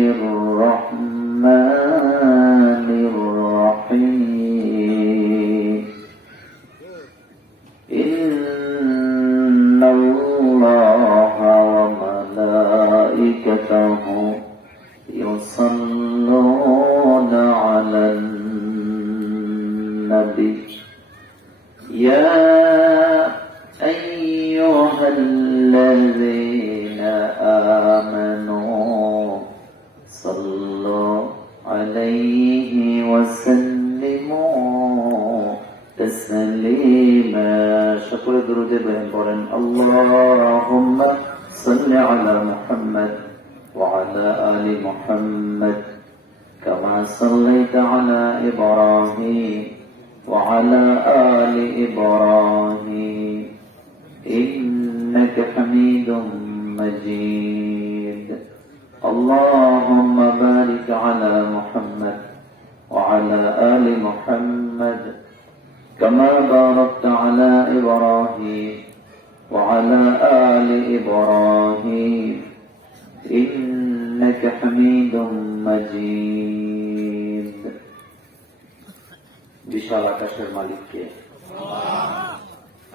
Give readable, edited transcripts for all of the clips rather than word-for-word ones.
الرحمن الرحيم إن الله وملائكته يصلون على النبي يا أيها الذين آمنوا صلوا عليه وسلموا تسليما شكر درود بهم اللهم صل على محمد وعلى آل محمد كما صليت على إبراهيم وعلى آل إبراهيم إنك حميد مجيد اللهم بارك على محمد وعلى آل محمد كما باركت على إبراهيم وعلى آل إبراهيم إنك حميد مجيد বিশাল আকাশের মালিককে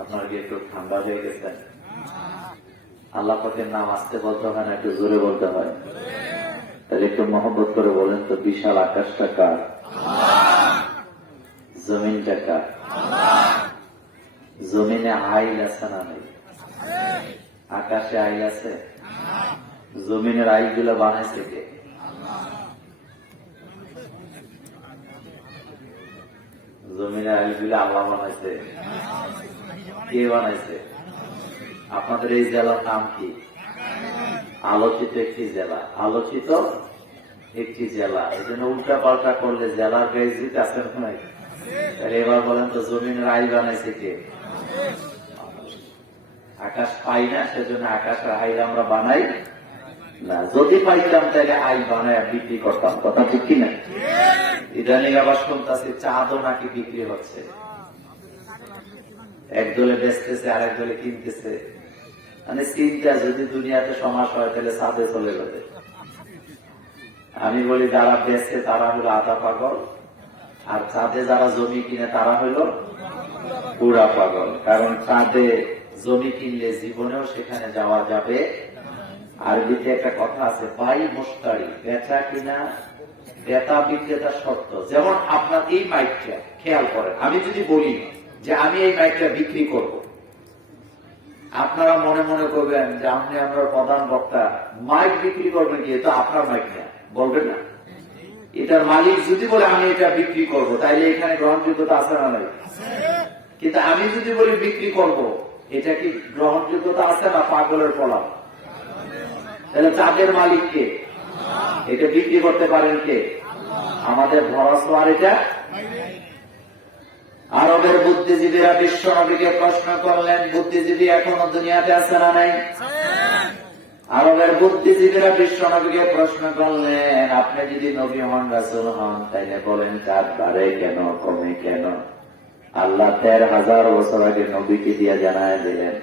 আপনার কি একটু ঠান্ডা হয়ে গেছেন? আল্লাহ পাকের নাম আস্তে বলতে হয় না একটু জোরে বলতে হয়? তাহলে একটু মহব্বত করে বলেন তো, বিশাল আকাশটা কার? জমিনটা কার? জমিনে আইল আছে না নেই? আকাশে আইল আছে? জমিনের আইল গুলো বানাইছে কে? জমিনের আইল গুলো আল্লাহ বানাইছে? কে বানাইছে? আপনাদের এই জেলার নাম কি? আলোচিত একটি জেলা, আলোচিত একটি জেলা। এই জন্য উল্টা পাল্টা করলে জেলার গাইজিত আছে নাই? তাহলে এবার বলেন তো, জমিনের আইল বানাইছে কে? আকাশ পাই না, সেজন্য আকাশের আইল আমরা বানাই না। যদি পাইতাম তাহলে আইল বানায় বিক্রি করতাম, কথা ঠিক কিনা? ইদানিং আবার শুনতেছি চাঁদও নাকি বিক্রি হচ্ছে, এক দলে বেচতেছে আর এক দলে কিনতেছে। মানে চিন্তা, যদি দুনিয়াতে সমাজ হয় তাহলে চাঁদে চলে যাবে। আমি বলি যারা বেচছে তারা হলো আধা পাগল, আর চাঁদে যারা জমি কিনে তারা হলো পুরা পাগল। কারণ চাঁদে জমি কিনলে জীবনেও সেখানে যাওয়া যাবে। আরবিতে একটা কথা আছে, বাই মুশতারি, বেচা কিনা, ক্রেতা বিক্রেতা সত্য। যেমন আপনার এই মাইকটা খেয়াল করেন, আমি যদি বলি যে আমি এই মাইকটা বিক্রি করব, আপনারা মনে মনে করবেন যে আপনি আপনার প্রধান বক্তা, মাইক বিক্রি করবেন কি? তো আপনার মাইক না, বলবেন না? এটার মালিক যদি বলে আমি এটা বিক্রি করব, তাইলে এখানে গ্রহণযোগ্যতা আছে না নাই? কিন্তু আমি যদি বলি বিক্রি করব, এটা কি গ্রহণযোগ্যতা আছে না পাগলের পলাপ? তাহলে চাঁদের মালিক কে? এটা বিক্রি করতে পারেন কে? আমাদের ভরসা। আর এটা আরবের বুদ্ধিজীবীরা বিশ্ব নবীকে প্রশ্ন করলেন, বুদ্ধিজীবী এখনো দুনিয়াতে আছে না নাই? আরবের বুদ্ধিজীবীরা বিশ্ব নবীকে প্রশ্ন করলেন, আপনি যদি নবী হন, রাসূল হন, তাইলে বলেন চাঁদ বাড়ে কেন, কমে কেন? আল্লাহ 13,000 বছর আগে নবীকে দিয়ে জানায় দিলেন,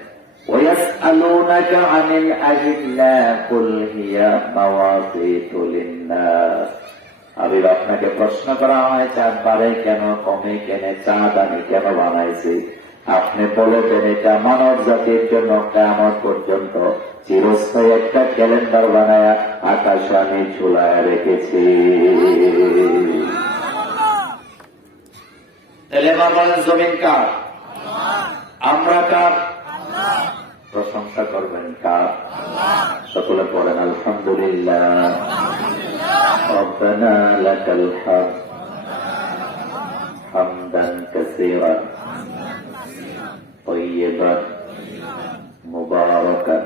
وَيَسْأَلُونَكَ عَنِ الْأَهِلَّةِ قُلْ هِيَ مَوَاقِيتُ لِلنَّاسِ। হাবিব, আপনাকে প্রশ্ন করা হয় চাঁদ বাড়ে কেন, কমে কেন, চাঁদ আমি কেন বানাইছি? আপনি বলে দেন এটা মানব জাতির জন্য কিয়ামত পর্যন্ত চিরস্থায়ী একটা ক্যালেন্ডার বানায়া আকাশে আমি ঝুলায় রেখেছি। তাহলে এবার বলেন, জমিন কার? আমরা কার? প্রশংসা করবেন কার? সকলে পড়েন আলহামদুলিল্লাহ। রব্বানা লাকাল হামদ হামদান কাসীরান তাইয়্যিবান মুবারাকান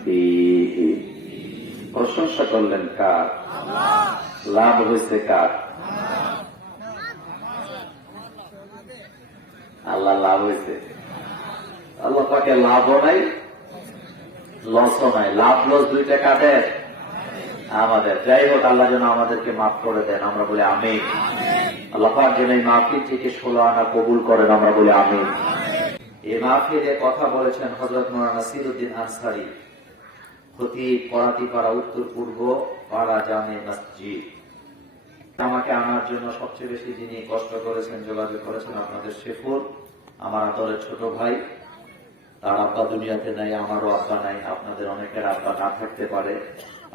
ফীহি। প্রশংসা করলেন কার? লাভ হয়েছে কার? আল্লাহ লাভ হয়েছে। আল্লাহ পাকে লাভও নাই, লসও নাই। লাভ লস দুইটা কাদের? আমাদের। যাই হোক, আল্লাহ যেন আমাদেরকে মাফ করে দেন, আমরা বলি আমিন। আল্লাহ পাক যেন এই মাহফিল থেকে 16 আনা কবুল করেন, আমরা বলি আমিন। এই মাহফিলে কথা বলেছেন হযরত মাওলানা নাসিরউদ্দিন আনসারী খতিব করাতিপাড়া উত্তর পূর্ব পাড়া জামে মসজিদ। আমাকে আনার জন্য সবচেয়ে বেশি যিনি কষ্ট করেছেন, যোগাযোগ করেছেন, আপনাদের শেফুল, আমার আদরের ছোট ভাই। তার আব্বা দুনিয়াতে নাই, আমারও আব্বা নাই, আপনাদের অনেকের আব্বা না থাকতে পারে।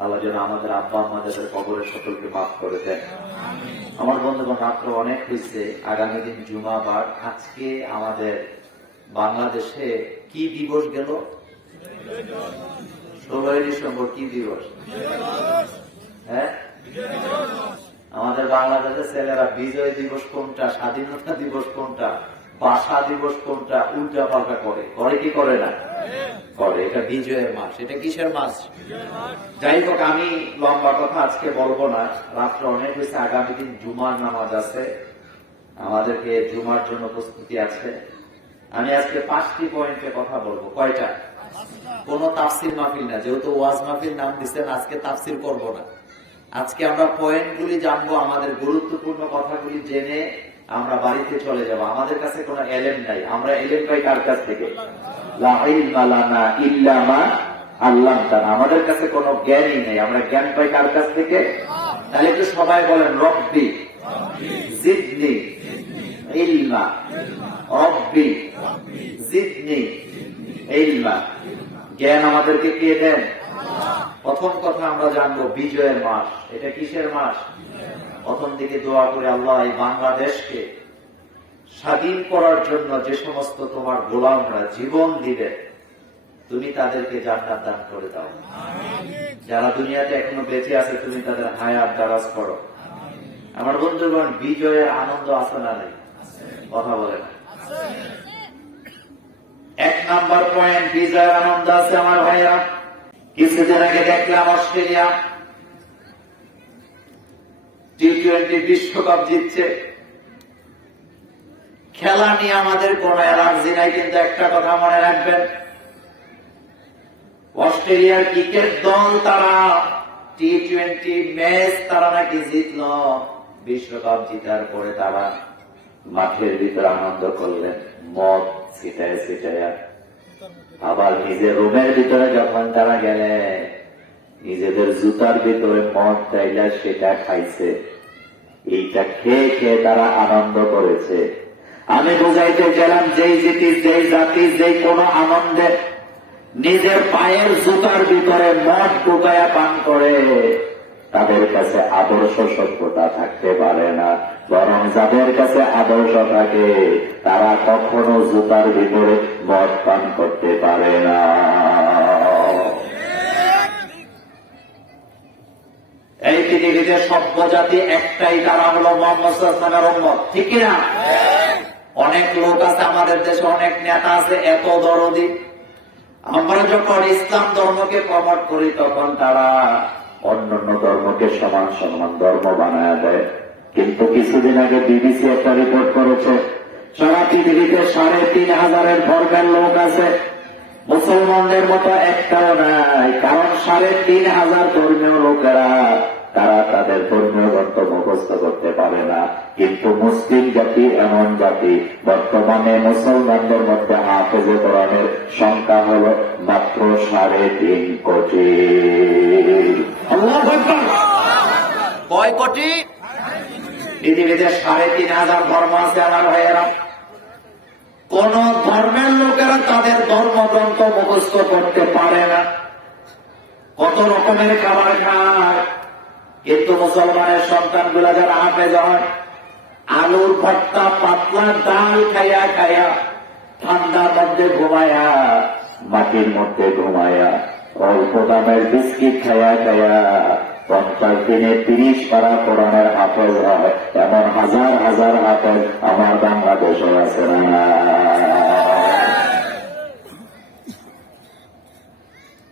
আল্লাহ যেন আমাদের আব্বা আমাদের কবরের সকলকে মাফ করে দেন। আমার বন্ধুগণ, রাত্র অনেক হয়েছে, আগামী দিন জুমাবার। আজকে আমাদের বাংলাদেশে কি দিবস গেল? 16 ডিসেম্বর কি দিবস? হ্যাঁ, আমাদের বাংলাদেশের ছেলেরা বিজয় দিবস কোনটা, স্বাধীনতা দিবস কোনটা, ভাষা দিবস কোনটা উল্টা পাল্টা করে। করে কি করে না? করে। এটা বিজয়ের মাস। এটা কিসের মাস? যাই হোক, আমি লম্বা কথা আজকে বলবো না, রাত্র অনেক হয়েছে। আগামী দিন জুমার নামাজ আছে, আমাদেরকে জুমার জন্য প্রস্তুতি আছে। আমি আজকে 5টি পয়েন্টে কথা বলবো। কয়টা? কোন তাফসির মাহফিল না, যেহেতু ওয়াজ মাহফিল নাম দিচ্ছেন, আজকে তাফসির করব না। আজকে আমরা পয়েন্টগুলি জানবো, আমাদের গুরুত্বপূর্ণ কথাগুলি জেনে আমরা বাড়িতে চলে যাব। আমাদের কাছে কোনো এলেম নাই। আমরা এলেম পাই কার কাছ থেকে? লা ইলমা লানা ইল্লা মা আল্লামতানা। আমাদের কাছে কোনো জ্ঞানই নেই, আমরা জ্ঞান পাই কার কাছ থেকে? তাহলে একটু সবাই বলেন, রব্বি জিদনি ইলমা, রব্বি জিদনি ইলমা। জ্ঞান আমাদেরকে কে দেন? প্রথম কথা আমরা জানবো বিজয়ের মাস। এটা কিসের মাস? প্রথম দিকে দোয়া করে, আল্লাহ এই বাংলাদেশকে স্বাধীন করার জন্য যে সমস্ত তোমার গোলামরা জীবন দিবে, তুমি তাদেরকে জান্নাত দান করে দাও। যারা দুনিয়াতে এখনো বেঁচে আছে, তুমি তাদের হায়াত দারাজ করো। আমার বন্ধুগণ, বিজয়ের আনন্দ আছে না নেই? কথা বলে না। 1 নাম্বার পয়েন্ট, বিজয়ের আনন্দ আছে আমার ভাইয়া। কিছুদিন আগে দেখলাম অস্ট্রেলিয়া টি-20 বিশ্বকাপ জিতছে। খেলা নিয়ে আমাদের কোন অ্যালার্জি নাই, কিন্তু একটা কথা মনে রাখবেন, অস্ট্রেলিয়ার ক্রিকেট দল তারা টি-20 ম্যাচ তারা নাকি জিতল। বিশ্বকাপ জিতার পরে তারা মাঠের ভিতরে আনন্দ করলেন, মদ ছিটায় ছিটায়। আবার নিজের রুমের ভিতরে যখন তারা গেলে, নিজেদের জুতার ভিতরে মদ চাইলা সেটা খাইছে। এইটা খেয়ে খেয়ে তারা আনন্দ করেছে। আমি বুঝাইতে গেলাম, যেই জিনিস, যেই জাতি, যেই কোনো আনন্দে নিজের পায়ের জুতার ভিতরে মদ ঢুকায়া পান করে, তাদের কাছে আদর্শ সভ্যতা থাকতে পারে না। বরং যাদের কাছে আদর্শ থাকে, তারা কখনো জুতার ভিতরে মদ পান করতে পারে না। এই পৃথিবীতে সভ্য জাতি একটাই, তারা হলো মুহাম্মদ সাল্লাল্লাহু আলাইহি ওয়াসাল্লামের উম্মত। ঠিক কিনা? অনেক লোক আছে আমাদের দেশে, অনেক নেতা আছে এত দরদি। আমরা যখন ইসলাম ধর্মকে প্রমোট করি, তখন তারা অন্যান্য ধর্মকে সমান সমান ধর্ম বানায় দেয়। কিন্তু কিছুদিন আগে বিবিসি একটা রিপোর্ট করেছে, সারা পৃথিবীতে ৩,৫০০ ধর্মের লোক আছে, মুসলমানদের মতো একটাও নাই। কারণ ৩,৫০০ ধর্মীয় লোকেরা তারা তাদের ধর্মীয় গ্রন্থ মুখস্থ করতে পারে না। কিন্তু মুসলিম জাতি এমন জাতি, বর্তমানে মুসলমানদের মধ্যে হাফেজে কোরআনের সংখ্যা হল মাত্র ৩.৫ কোটি। আল্লাহু আকবার! কয় কোটি? পৃথিবীতে ৩,৫০০ ধর্ম আছে আমার ভাইয়েরা। কোন ধর্মের লোকেরা তাদের ধর্মগ্রন্থ মুখস্থ করতে পারে না। কত রকমের খাবার খায়, কিন্তু মুসলমানের সন্তানগুলা যারা হাফেজ হয়, আলুর ভর্তা পাতলা ডাল খাইয়া খাইয়া, ঠান্ডার মধ্যে ঘুমায়া, মাটির মধ্যে ঘুমায়া, অল্প দামের বিস্কিট খাইয়া খাইয়া 50 দিনে 30 পারা কোরআনের হাফেজ হয়। এমন হাজার হাজার হাফেজ আমার বাংলাদেশে আছে না?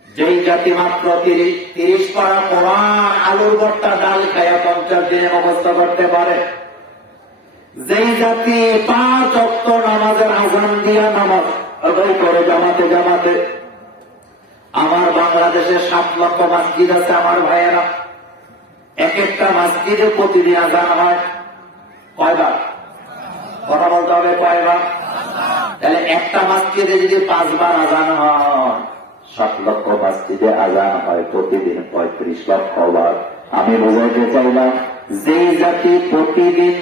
যেই জাতি মাত্র 30 পারা কোরআন আলুর ভর্তা ডাল খাইয়া 50 দিনে মুখস্থ করতে পারে, যেই জাতি 5 ওয়াক্ত নামাজের আযান দিয়া নামাজ আদায় করে জামাতে জামাতে। আমার বাংলাদেশে 7 লক্ষ মসজিদ আছে আমার ভাইয়েরা। এক একটা মসজিদে প্রতিদিন আযান হয় কয়বার? কথা বলতে হবে, কয়বার? তাহলে একটা মসজিদে যদি 5 বার আযান হয়, 7 লক্ষ মসজিদে আজান হয় প্রতিদিন 35 লক্ষ বার। আমি বোঝাইতে চাইলাম, যেই জাতি প্রতিদিন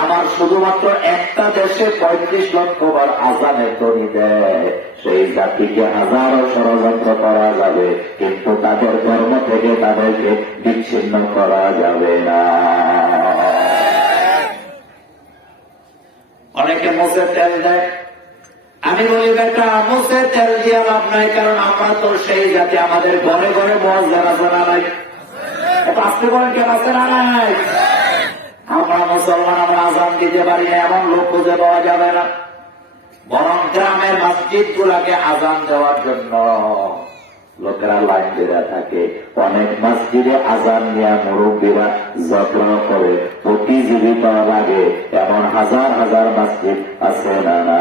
আমার শুধুমাত্র একটা দেশে 35 লক্ষ বার আজানের ধ্বনি দেয়, সেই জাতিকে হাজারো ষড়যন্ত্র করা যাবে, কিন্তু তাদের ধর্ম থেকে তাদেরকে বিচ্ছিন্ন করা যাবে না। অনেকে মুখে তেল দেয়, আমি বলি বেটা মুখে তেল দিয়ে লাভ নাই, কারণ আমরা তো সেই জাতি, আমাদের ঘরে ঘরে মুয়াজ্জিন আছে না নাই? আসতে বলেন কেন আছে না নাই? আমরা মুসলমান, আমরা আজান দিতে পারি না এমন লোক খুঁজে পাওয়া যাবে না। বরং গ্রামের মসজিদ গুলাকে আজান দেওয়ার জন্য লোকেরা লাইন দেওয়া থাকে। অনেক মসজিদে আজান নিয়ে মুরব্বীরা যত্ন করে, প্রতিযোগিতা লাগে, এমন হাজার হাজার মসজিদ আছে না না?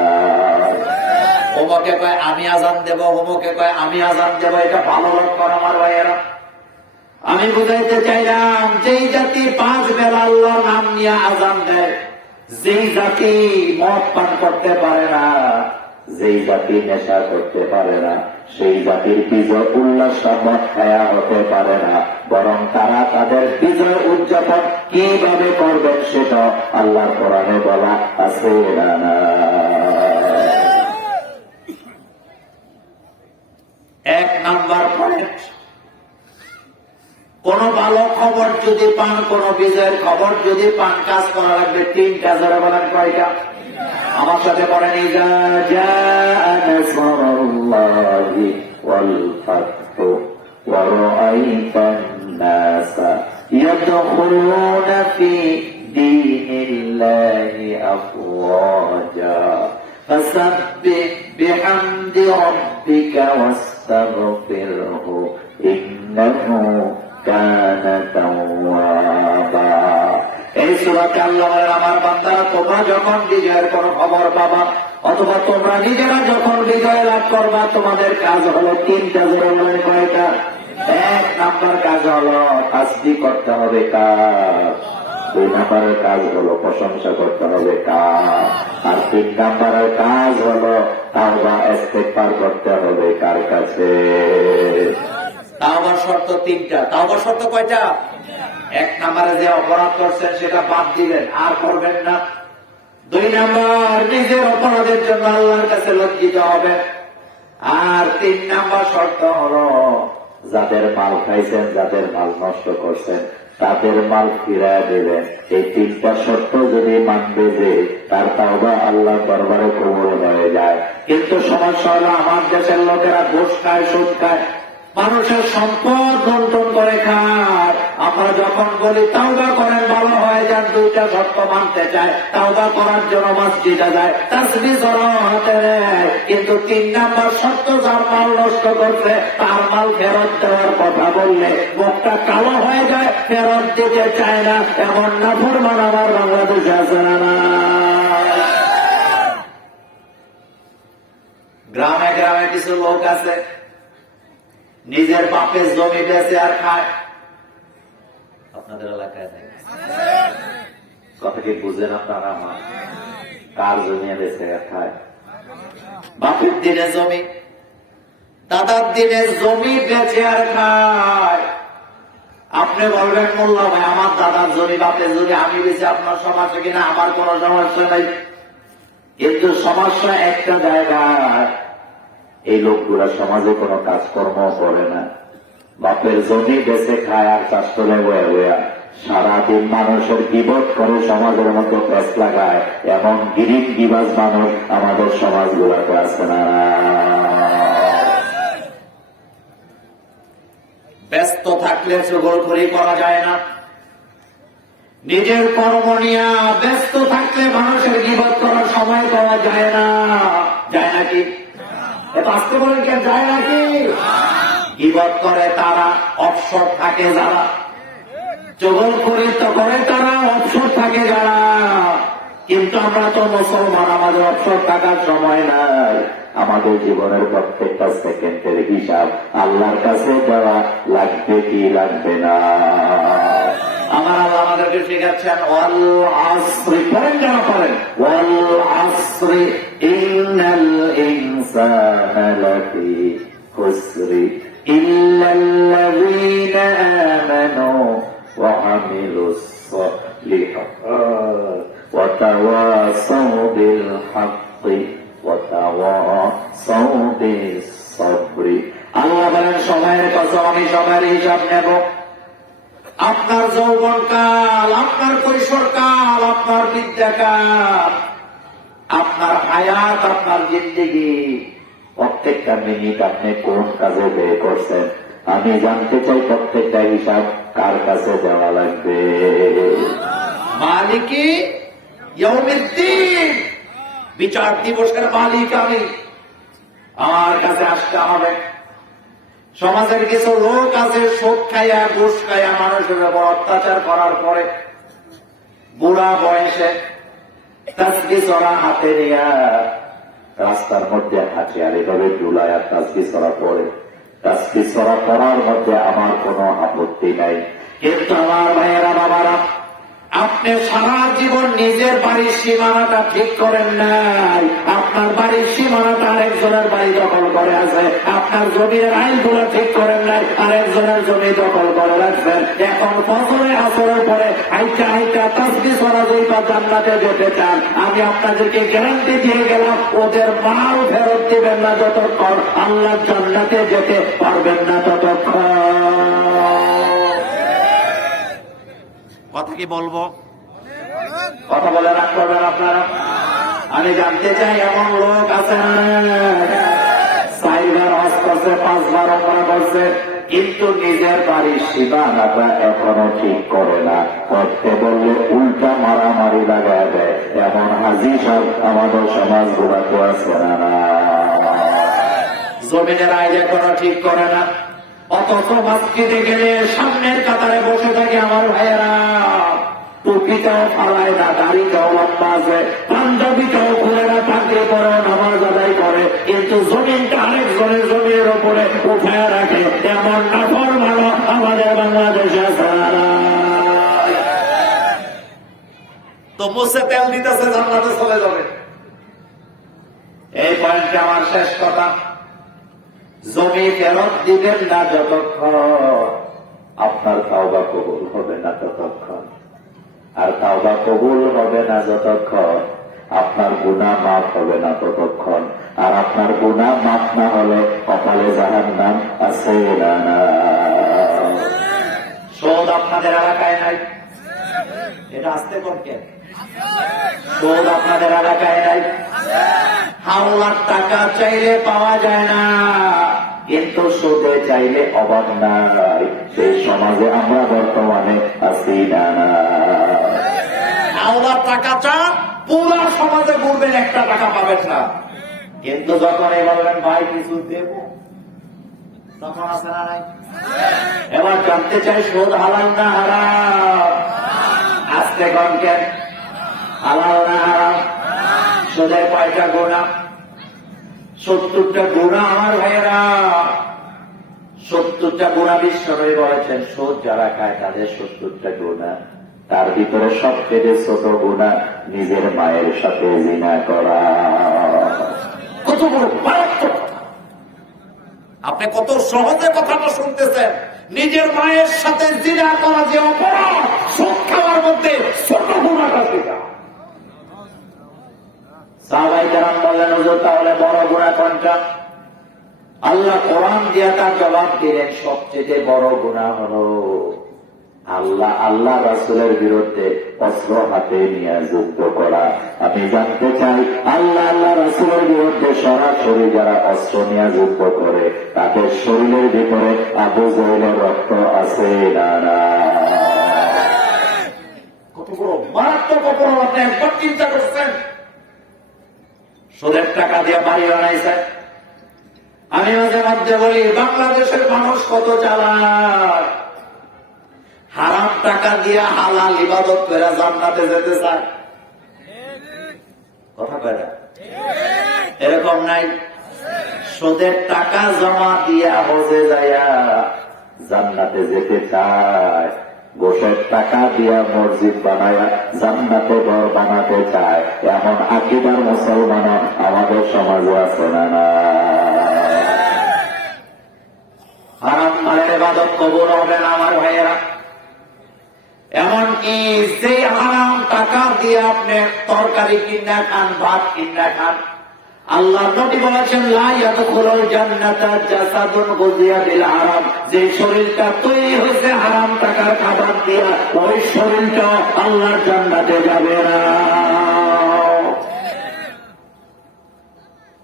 অমুকে কয় আমি আজান দেব, অমুকে কয় আমি আজান দেব, এটা ভালো লক্ষণ আমার ভাইয়েরা। আমি বুঝাইতে চাইলাম, যেই জাতি 5 বেলা আল্লাহর নাম নিয়ে আজান দেয়, যেই জাতি মদ পান করতে পারে না, যেই জাতি নেশা করতে পারে না, সেই জাতির বিজয় উল্লাস মদ খায়া হতে পারে না। বরং তারা তাদের বিজয় উদযাপন কিভাবে করবেন সেটা আল্লাহর কোরআনে বলা আছে না? এক নাম্বার পয়েন্ট, কোন ভালো খবর যদি পান, কোন বিজয়ের খবর যদি পান, কাজ করা লাগবে 3 কাজের। বলেন কয়টা? আমার সাথে পড়েন, ইযা জাআ নাসরুল্লাহি ওয়াল ফাতহু ওয়া রাআইতান নাসা ইয়াদখুলুনা ফি দীনিল্লাহি আফওয়াজা ফাসাব্বিহ বিহামদি রাব্বিকা ওয়াস্তাগফিরহু ইন্নাহু কানা তাওয়াবা। এই সূরাতে আল্লাহ বলেন, আমার বান্দারা তোমরা যখন বিজয়ের কোন খবর পাবা, অথবা তোমরা নিজেরা যখন বিজয় লাভ করবা, তোমাদের কাজ হলো 3 কাজের। কয়টা? 1 নাম্বার কাজ হলো তাসবিহ করতে হবে কার? 2 নাম্বারের কাজ হলো প্রশংসা করতে হবে কার? আর 3 নাম্বারের কাজ হলো তাওবা ইস্তেগফার করতে হবে কার কাছে? তাওবার শর্ত 3টা। তাওবার শর্ত কয়টা? 1 নাম্বারে যে অপরাধ করছেন সেটা বাদ দিবেন, আর করবেন না। 2 নাম্বার, নিজের অপরাধের জন্য আল্লাহর কাছে লজ্জিত হবে। আর 3 নাম্বার শর্ত হলো, যাদের মাল খাইছেন, যাদের মাল নষ্ট করছেন, তাদের মাল ফিরায় দেবেন। এই 3টা শর্ত যদি মানবে যে, তার তাওবা আল্লাহর দরবারে কবুল হয়ে যায়। কিন্তু সমস্যা হলো, আমার দেশের লোকেরা ঘুষ খায়, সুদ খায়, মানুষের সম্পদ বন্টন করে খায়। আমরা যখন বলি তাওবা করেন, ভালো হয়ে যান, 2টা শর্ত মানতে চায়, তাওবা করার জন্য মসজিদে যায়, তাসবিহ হাতে নেয়, কিন্তু 3 নাম্বার শর্ত, যার মাল নষ্ট করছে তার মাল ফেরত দেওয়ার কথা বললে মুখটা কালো হয়ে যায়, ফেরত দিতে চায় না। এমন নাফরমান আমার বাংলাদেশে আছে না? গ্রামে গ্রামে কিছু লোক আছে, নিজের বাপের জমি বেচে আর খায়। আপনাদের এলাকায় নেই? কথা কি বুঝেন আপনারা? আমার কার জমি বেচে আর খায়? বাপের দিনে জমি, দাদার দিনে জমি বেচে আর খায়। আপনি বলবেন, মোল্লা ভাই আমার দাদার জমি, বাপের জমি আমি বেচে আপনার সমস্যা কিনা? আমার কোন সমস্যা নাই। কিন্তু সমস্যা একটা জায়গায়, এই লোকগুলা সমাজে কোনো কাজকর্ম করে না, বাপের জমি বেঁচে খায় আর চাষ করে বয়া বয়া সারাদিন মানুষের গীবত করে, সমাজের মতো প্যাঁচ লাগায়। এমন গিরিব গিবাজ মানুষ আমাদের সমাজগুলাতে আছে না? ব্যস্ত থাকলে চুগলখড়ি করা যায় না, নিজের কর্ম নিয়ে ব্যস্ত থাকলে মানুষের গীবত করার সময় পাওয়া যায় না। যায় নাকি? আসতে বলেন কেন? যায় নাকি? গীবত করে তারা, অবসর থাকে যারা, চুগলখড়ি তো করে তারা, অবসর থাকে যারা। কিন্তু আমরা তো মুসলমান, আমাদের অবসর থাকার সময় নাই। আমাদের জীবনের প্রত্যেকটা সেকেন্ডের হিসাব আল্লাহর কাছে দেওয়া লাগবে কি লাগবে না? আমার আল্লাহ আমাদেরকে শেখাচ্ছেন, ওয়াল আসরি, পড়েন যেন পড়েন, ওয়াল আসরি ইন্নাল ইনসানা লাফি খুসরি ইল্লাল্লাযীনা আমানু ওয়া আমিলুস সালিহাত ওয়া তাওয়াসাউ বিল হাক্কি ওয়া তাওয়াসাউ বিস সাবরি। আল্লাহ বলেন, সময়ের কসম, আমি সময়ের হিসাব নেব। আপনার যৌবনকাল, আপনার কৈশোরকাল, আপনার বিদ্যাকাল, আপনার হায়াত, আপনার জিন্দেগি, প্রত্যেকটা মিনিট আপনি কোন কাজে ব্যয় করছেন, আমি জানতে চাই। প্রত্যেকটা হিসাব কার কাছে দেওয়া লাগবে? মালিকি ইয়াউমিদ্দিন, বিচার দিবসের মালিক আমি। আমার কাছে আসতে হবে। সমাজের কিছু লোক আছে সুদ খাইয়া, ঘুষ খাইয়া মানুষের উপর অত্যাচার করার পরে বুড়া বয়সে তাসবিহ চড়া হাতে নিয়া রাস্তার মধ্যে হাঁটিয়ার এভাবে ঝুলাইয়া তাসবিহ চড়া পড়ে। তাসবিহ চড়া পড়ার মধ্যে আমার কোনো আপত্তি নাই, কিন্তু আমার ভাইয়েরা, বাবারা, আপনি সারা জীবন নিজের বাড়ির সীমানাটা ঠিক করেন নাই। আপনার বাড়ির সীমানাটা আরেকজনের বাড়ি দখল করে আছে। আপনার জমির আইনগুলো ঠিক করেন নাই, আরেকজনের জমি দখল করে রাখছেন। এখন ফজরে আসরের পরে হাইটা হাইটা তাসবিহ পড়া যেই বা জান্নাতে যেতে চান, আমি আপনাদেরকে গ্যারান্টি দিয়ে গেলাম, ওদের মাল ফেরত দিবেন না যতক্ষণ আল্লাহ জান্নাতে যেতে পারবেন না ততক্ষণ। কথা কি বলবো? কথা বলে রাখ করবেন আপনারা। আমি জানতে চাই, এমন লোক আছে না 4 বার হজ করছে, 5 বার ওমরা করছে, কিন্তু নিজের বাড়ির সীমানাটা এখনো ঠিক করে না। করতে বললে উল্টা মারামারি লাগায় দেয়। এমন হাজি সব আমাদের সমাজ গুলাতে আছে না। জমিনের আইন এখনো ঠিক করে না, অথচ মসজিদে গেলে সামনের কাতারে বসে থাকে আমার ভাইয়েরা। টুপিটাও ফালায় না, দাড়িটাও লম্বা আছে, পাঞ্জাবিটাও খুলে না, পাগড়ি পরে নামাজ আদায় করে, কিন্তু জমিনটা আরেকজনের জমির ওপরে উঠায় রাখে। এমন নাফর ভালো আমাদের বাংলাদেশে আছে। তো মুছে তেল দিতেছে, জান্নাতে চলে যাবে। এই পয়েন্টে আমার শেষ কথা, জমি ফেরত দিবেন না যতক্ষণ আপনার তাওবা কবুল হবে না ততক্ষণ। আর তাওবা কবুল হবে না যতক্ষণ আপনার গুনাহ মাফ হবে না ততক্ষণ। আর আপনার গুনাহ মাফ না হলে কপালে জাহান্নাম আছে না। সুদ আপনাদের এলাকায় নাই, এটা আসতে করতে। সুদ আপনাদের এলাকায় নাই। হাওলার টাকা চাইলে পাওয়া যায় না, কিন্তু সুদে চাইলে অভাব নাই। সেই সমাজে আমরা বর্তমানে আছি না। হাওলার টাকা চা, পুরা সমাজে ঘুরবেন, একটা টাকা পাবেন না। কিন্তু যখন এই বলবেন ভাই কিছু দেব, তখন আছে না নাই? এবার জানতে চাই, সুদ হালাল না হারাম? আজকে গণকেন হালাল না হারাম? সুদের কয়টা গুনাহ? 70টা গুনাহ আমার ভাইয়েরা, 70টা গুনাহ বিশ্বনবী বলেছেন। সুদ যারা খায় তাদের 70টা গুনাহ। তার ভিতরে সবচেয়ে ছোট গুনাহ নিজের মায়ের সাথে জিনা করা। কত বড় মারাত্মক! আপনি কত সহজে কথাটা শুনতেছেন। নিজের মায়ের সাথে জিনা করা যে অপরাধ, সুদ খাওয়ার মধ্যে ছোট গুনাহটা সেটা। সাহাবায়ে কেরাম বললেন, হুজুর তাহলে বড় গুনাহ কোনটা? আল্লাহ কোরআন দিয়ে তার জবাব দিলেন, সবচেয়ে বড় গুনাহ হলো আল্লাহ রাসূলের বিরুদ্ধে অস্ত্র হাতে নিয়ে যুদ্ধ করা। আমি জানতে চাই, আল্লাহ রাসূলের বিরুদ্ধে সরাসরি যারা অস্ত্র নিয়ে যুদ্ধ করে, তাদের শরীরের ভিতরে আবু জহলের রক্ত আছে না? কত বড় মারাত্মক অপরাধ! আপনি একবার চিন্তা করছেন? সুদের টাকা দিয়ে বাড়ি বানাইছে। আমি মাঝে মধ্যে বলি, বাংলাদেশের মানুষ কত চালাক। হারাম টাকা দিয়ে হালাল ইবাদত করে জান্নাতে যেতে চায়। কথা কয় না? এরকম নাই? সুদের টাকা জমা দিয়া হজে যায়া জান্নাতে যেতে চায়, ঘোষের টাকা দিয়া মসজিদ বানায়া জান্নাতে ঘর বানাতে চায়। এমন আকীদার মুসলমান আমাদের সমাজে আছে না? ইবাদত কবুল হবে না আমার ভাইয়েরা। এমনকি যে হারাম টাকা দিয়ে আপনি তরকারি কিনা খান, ভাত কিনা খান, আল্লাহ নবী বলেছেন লা ইয়াদখুলুল জান্নাতা জাসাদুন গুযিয়া বিল হারাম, যে শরীরটা তৈরি হয়েছে হারাম টাকার খাবার দিয়ে, ওই শরীরটা আল্লাহর জান্নাতে যাবে না।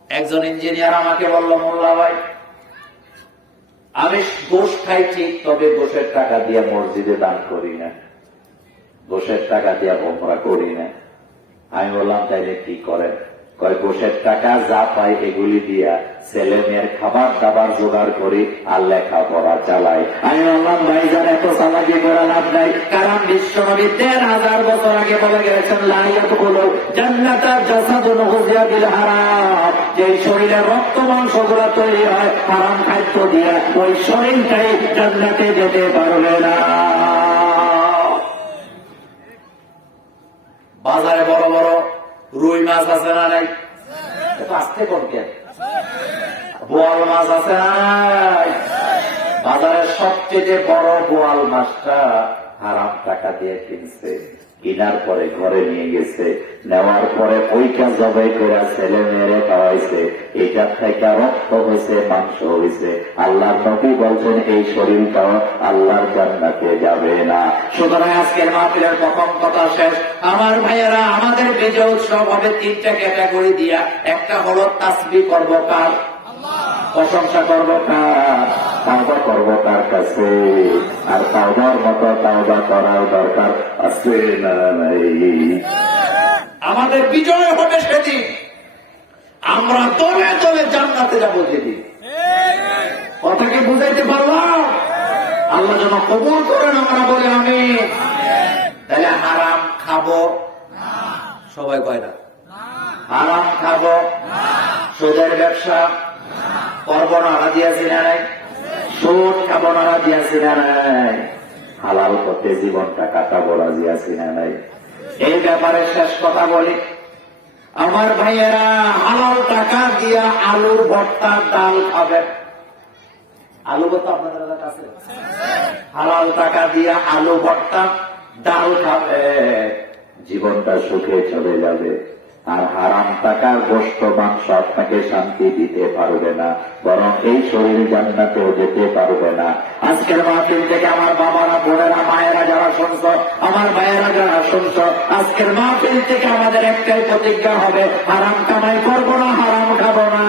একজন ইঞ্জিনিয়ার আমাকে বলল, মোল্লা ভাই আমি গোশ খাই ঠিক, তবে গোশের টাকা দিয়ে মসজিদে দান করি না, গোশের টাকা দিয়ে ওমরা করি না। আমি বললাম তাইলে কি করেন? কয় গোশের টাকা যা পাই এগুলি দিয়া ছেলে মেয়ের খাবার দাবার জোগাড় করি আর লেখাপড়া চালাই। আমি বললাম ভাইজান এত চালাকি করা লাভ নাই, কারণ বিশ্বনবী ১৩,০০০ বছর আগে বলে গেছেন লা ইয়াদখুলুল জান্নাতা জাসাদুন গুযিয়া বিল হারাম, যে শরীরে রক্ত মাংস গুলা তৈরি হয় হারাম খাদ্য দিয়ে, ওই শরীরটাই জান্নাতে যেতে পারবে না। বাজারে বড় বড় রুই মাছ আছে না নাই? আসতে করতে বোয়াল মাছ আছে না নাই? বাজারের সবচেয়ে বড় বোয়াল মাছটা হারাম টাকা দিয়ে কিনছে, কিনার পরে ঘরে নিয়ে গেছে, নেওয়ার পরে ওইটা জবাই করে ছেলে মেয়েরে খাওয়াইছে, এইটার থেকে রক্ত হয়েছে, মাংস হয়েছে। আল্লাহর নবী বলছেন এই শরীরটাও আল্লাহর জান্নাতে যাবে না। সুতরাং আজকের মাহফিলের প্রথম কথা শেষ। আমার ভাইয়েরা, আমাদের বিজয় উৎসব হবে ৩টা ক্যাটাগরি দিয়া। একটা হলো তাসবিহ করব কার? প্রশংসা করব কার? তাওবা করব কার কাছে? আর তাওবার মতো তাওবা করার দরকার আছে না নাই? আমাদের বিজয় হবে সেদিন, আমরা দলে দলে জান্নাতে যাবো যেদিন। কথাকে বুঝাইতে পারলাম? আল্লাহ যেন কবুল করেন, আমরা বলে আমি। তাহলে হারাম খাবো, সবাই কয় না হারাম খাবো, সুদের ব্যবসা করবো না, রাজি আছি না নাই? সুদ খাবো না, রাজি আছি না নাই? হালাল পথে জীবনটা কাটাবো, রাজি আছি না নাই? এই ব্যাপারে শেষ কথা বলি, আমার ভাইয়েরা, হালাল টাকা দিয়া আলুর ভর্তা ডাল খাবেন। আলু ভর্তা আপনাদের কাছে? হালাল টাকা দিয়া আলু ভর্তা ডাল খাবে, জীবনটা সুখে চলে যাবে। আর হারাম টাকার গোশত মাংস আপনাকে শান্তি দিতে পারবে না, বরং এই শরীর জান্নাতেও যেতে পারবে না। আজকের মাহফিল থেকে আমার বাবারা, বোনেরা, মায়েরা যারা শুনছ, আমার ভাইয়েরা যারা শুনছ, আজকের মাহফিল থেকে আমাদের একটাই প্রতিজ্ঞা হবে, হারাম কামাই করবো না, হারাম খাবো না।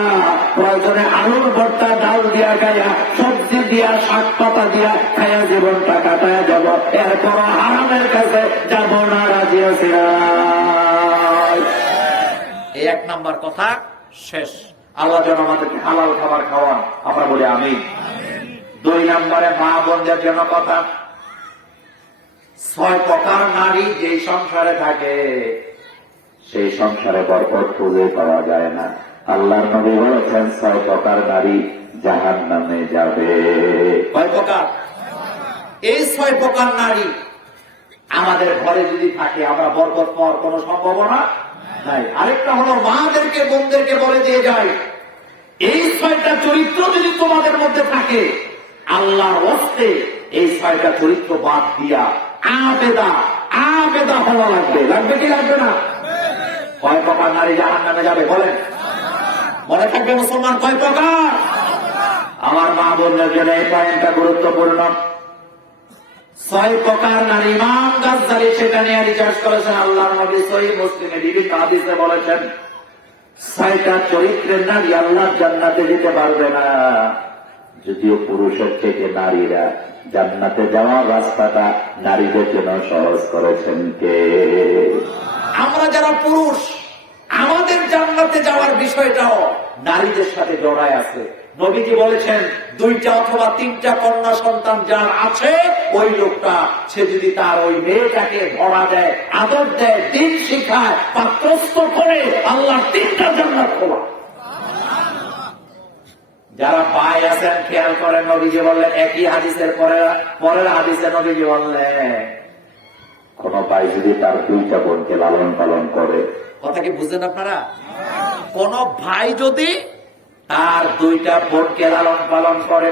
প্রয়োজনে আলুর ভর্তা ডাল দিয়া খাইয়া, সবজি দিয়া, শাক পাতা দিয়া খাইয়া জীবনটা কাটায় যাব, এরপর হারামের কাছে যাব না, রাজি আছি না। এই ১ নাম্বার কথা শেষ। আল্লাহ যেন আমাদেরকে হালাল খাবার খাওয়ান, আমরা বলি আমিন। ২ নম্বরে মা বোনদের জন্য কথা, ৬ প্রকার নারী যেই সংসারে থাকে সেই সংসারে বরকত খুঁজে পাওয়া যায় না। আল্লাহর নবী বলেছেন ৬ প্রকার নারী জাহান্নামে যাবে। কয় প্রকার? এই ৬ প্রকার নারী আমাদের ঘরে যদি থাকে, আমরা বরকত পাওয়ার কোন সম্ভাবনা নাই। আরেকটা হলো মাদেরকে, বোনদেরকে বলে দিয়ে যায়, এই ৬টা চরিত্র যদি তোমাদের মধ্যে থাকে, আল্লাহর ওয়াস্তে এই ৬টা চরিত্র বাদ দিয়া আবেদা হওয়া লাগবে। লাগবে কি লাগবে না? কয় প্রকার নারী জাহান্নামে যাবে বলেন? মনে থাকবে মুসলমান, কয় প্রকার? আমার মা বোনদের জন্য এই পয়েন্টটা গুরুত্বপূর্ণ। ৬ প্রকার নারী। ইমাম গাজ্জালি সেটা নিয়ে রিসার্চ করেছেন। আল্লাহর নবী সহিহ মুসলিমে বিভিন্ন হাদিসে বলেছেন ৬টা চরিত্রের নারী আল্লাহর জান্নাতে যেতে পারবে না। যদিও পুরুষের থেকে নারীরা জান্নাতে যাওয়ার রাস্তাটা নারীদের জন্য সহজ করেছেন কে? আমরা যারা পুরুষ, আমাদের জান্নাতে যাওয়ার বিষয়টাও নারীদের সাথে জড়ায় আছে। নবীজি বলেছেন 2টা অথবা 3টা কন্যা সন্তান যার আছে, ওই লোকটা, সে যদি তার ওই মেয়েটাকে ধরা দেয়, আদর দেয়, দিন শিখায়, পাত্রস্থ করে, আল্লাহ 3টা জান্নাত খোলা। যারা ভাই আছেন খেয়াল করেন, নবীজি বললেন, একই হাদিসের পরের হাদিসে নবীজি বললেন, কোন ভাই যদি তার 2টা বোনকে লালন পালন করে, কথা কি বুঝলেন আপনারা? কোন ভাই যদি তার 2টা বোনকে লালন পালন করে,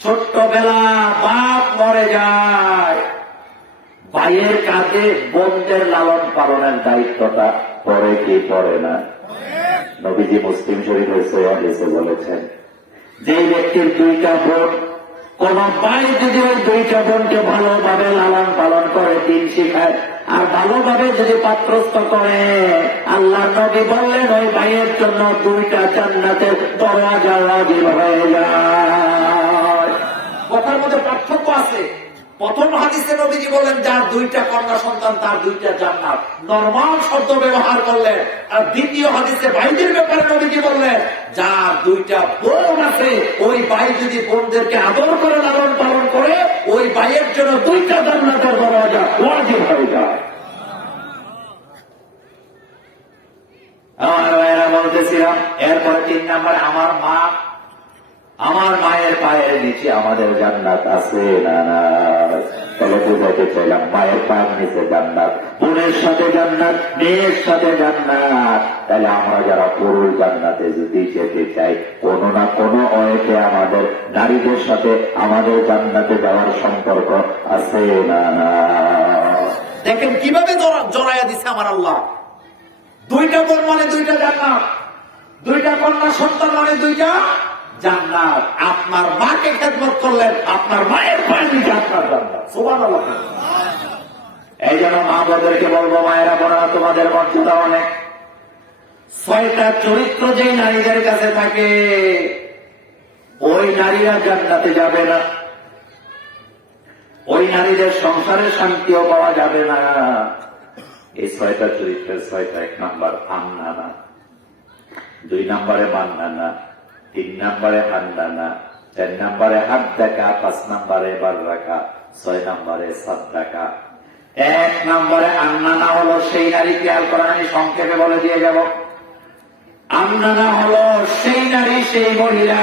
ছোট্টবেলা বাপ মরে যায়, ভাইয়ের কাঁধে বোনদের লালন পালনের দায়িত্বটা পড়ে কি পড়ে না? নবীজি মুসলিম শরীফের সহিহ হাদিসে বলেছেন, যে ব্যক্তির দুইটা বোন, কোন ভাই যদি ওই দুইটা বোনকে ভালোভাবে লালন পালন করে, দিন শিখায়, আর ভালোভাবে যদি পাত্রস্থ করে, আল্লাহ নবী বললেন ওই ভাইয়ের জন্য দুইটা জান্নাতের দরজা ওয়াজিব হয়ে যায়। কথার মধ্যে পার্থক্য আছে। প্রথম হাদিসে নবীজি বলেন যার দুইটা কন্যা সন্তান তার দুইটা জান্নাত, নরমাল শব্দ ব্যবহার করলেন। আর দ্বিতীয় হাদিসে ভাইদের ব্যাপারে নবীজি বললেন যার দুইটা বোন আছে, ওই ভাই যদি বোনদেরকে আদর করে লালন পালন করে, ওই ভাইয়ের জন্য দুইটা জান্নাতের দরজা ওয়াজিব হয়ে যায়। আমার ভাইয়েরা বলতেছিলাম, এরপরে 3 নম্বরে আমার মা, আমার মায়ের পায়ের নিচে আমাদের জান্নাত আছে না না? তাহলে বুঝাইতে চাইলাম, মায়ের পায়ের নিচে জান্নাত, বোনের সাথে জান্নাত, মেয়ের সাথে জান্নাত। তাহলে আমরা যারা পুরুষ জান্নাতে যদি যেতে চাই, কোনো না কোনো ওয়েতে আমাদের নারীদের সাথে আমাদের জান্নাতে যাওয়ার সম্পর্ক আছে না না? দেখেন কিভাবে জড়াইয়া দিচ্ছে আমার আল্লাহ। দুইটা বোন মানে দুইটা জান্নাত, দুইটা কন্যা সন্তান মানে দুইটা জান্নাত। আপনার মাকে খেদমত করলেন, আপনার মায়ের পায়ের নিচে আপনার জান্নাত। সুবহানাল্লাহ। এই জন্য মা বোনদেরকে বলবো, মায়েরা বোনেরা, তোমাদের মর্যাদা অনেক। 6টা চরিত্র যেই নারীদের কাছে থাকে, ওই নারীরা জান্নাতে যাবে না, ওই নারীদের সংসারে শান্তিও পাওয়া যাবে না। এই 6টা চরিত্রের 6টা। 1 নম্বর আন্নানা, 2 নম্বরে মান্নানা, 3 নম্বরে হান্নানা, 4 নম্বরে হাত দেখা, 5 নম্বরে বার রাখা, 6 নম্বরে সাদদাকা। 1 নম্বরে আন্নানা হলো সেই নারী, খেয়াল করেন, আমি সংক্ষেপে বলে দিয়ে যাব। আন্নানা হলো সেই নারী, সেই মহিলা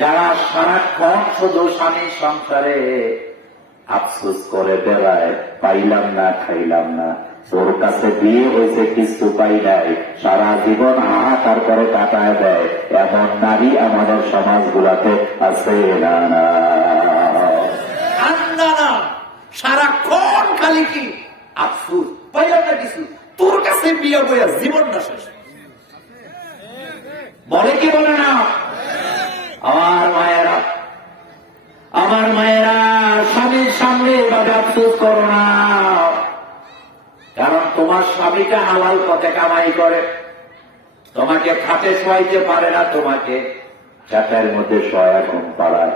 যারা সারাক্ষণ শুধু স্বামীর সংসারে আফসোস করে বেড়ায়, পাইলাম না, খাইলাম না, তোর কাছে বিয়ে হয়েছে কিছু পাই নাই, সারা জীবন হাহাকার করে কাটায় দেয়, এমন নারী আমাদের সমাজগুলাতে আছে না না? আন্নানা সারাক্ষণ খালি কি আফসোস, পাইলাম না কিছু, তোর কাছে বিয়ে বইয়া জীবনটা শেষ। বলে কি বলে না? আমার মায়েরা, আমার মায়েরা, স্বামীর সামনে এভাবে আফসোস করো না। কারণ তোমার স্বামীটা হালাল পথে কামাই করে, তোমাকে খাটে শোয়াইতে পারে না, তোমাকে চাটাইয়ের মধ্যে শোয়া, ঘুম পাড়ায়,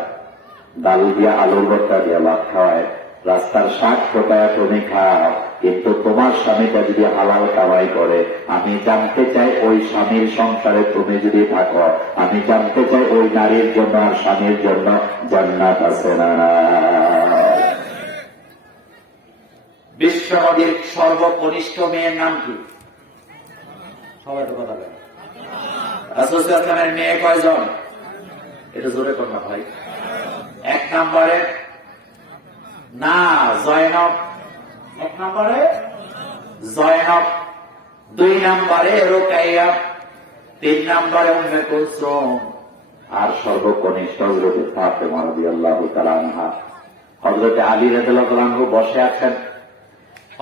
ডাল দিয়ে আলুর ভর্তা দিয়ে ভাত খাওয়ায়, রাস্তার শাক ঠোকায় তুমি খাও। কিন্তু তোমার স্বামীটা যদি হালাল কামাই করে, আমি জানতে চাই ওই স্বামীর সংসারে তুমি যদি থাকো, আমি জানতে চাই ওই নারীর জন্য আর স্বামীর জন্য জান্নাত আছে না? বিশ্ব নদীর সর্বকনিষ্ঠ মেয়ের নাম কি? সবাই তো কথা বলে। রাসূল সাল্লাল্লাহু আলাইহি ওয়াসাল্লামের মেয়ে কয়জন? এটা জোরে কর না ভাই। 1 নম্বরে না জয়নব, 1 নম্বরে জয়নব, 2 নম্বরে রুকাইয়া, 3 নম্বরে উম্মে কুলসুম, আর সর্বকনিষ্ঠ হযরত ফাতেমা রাদিয়াল্লাহু তাআলা আনহা। হযরত আলী রাদিয়াল্লাহু তাআলা আনহু বসে আছেন,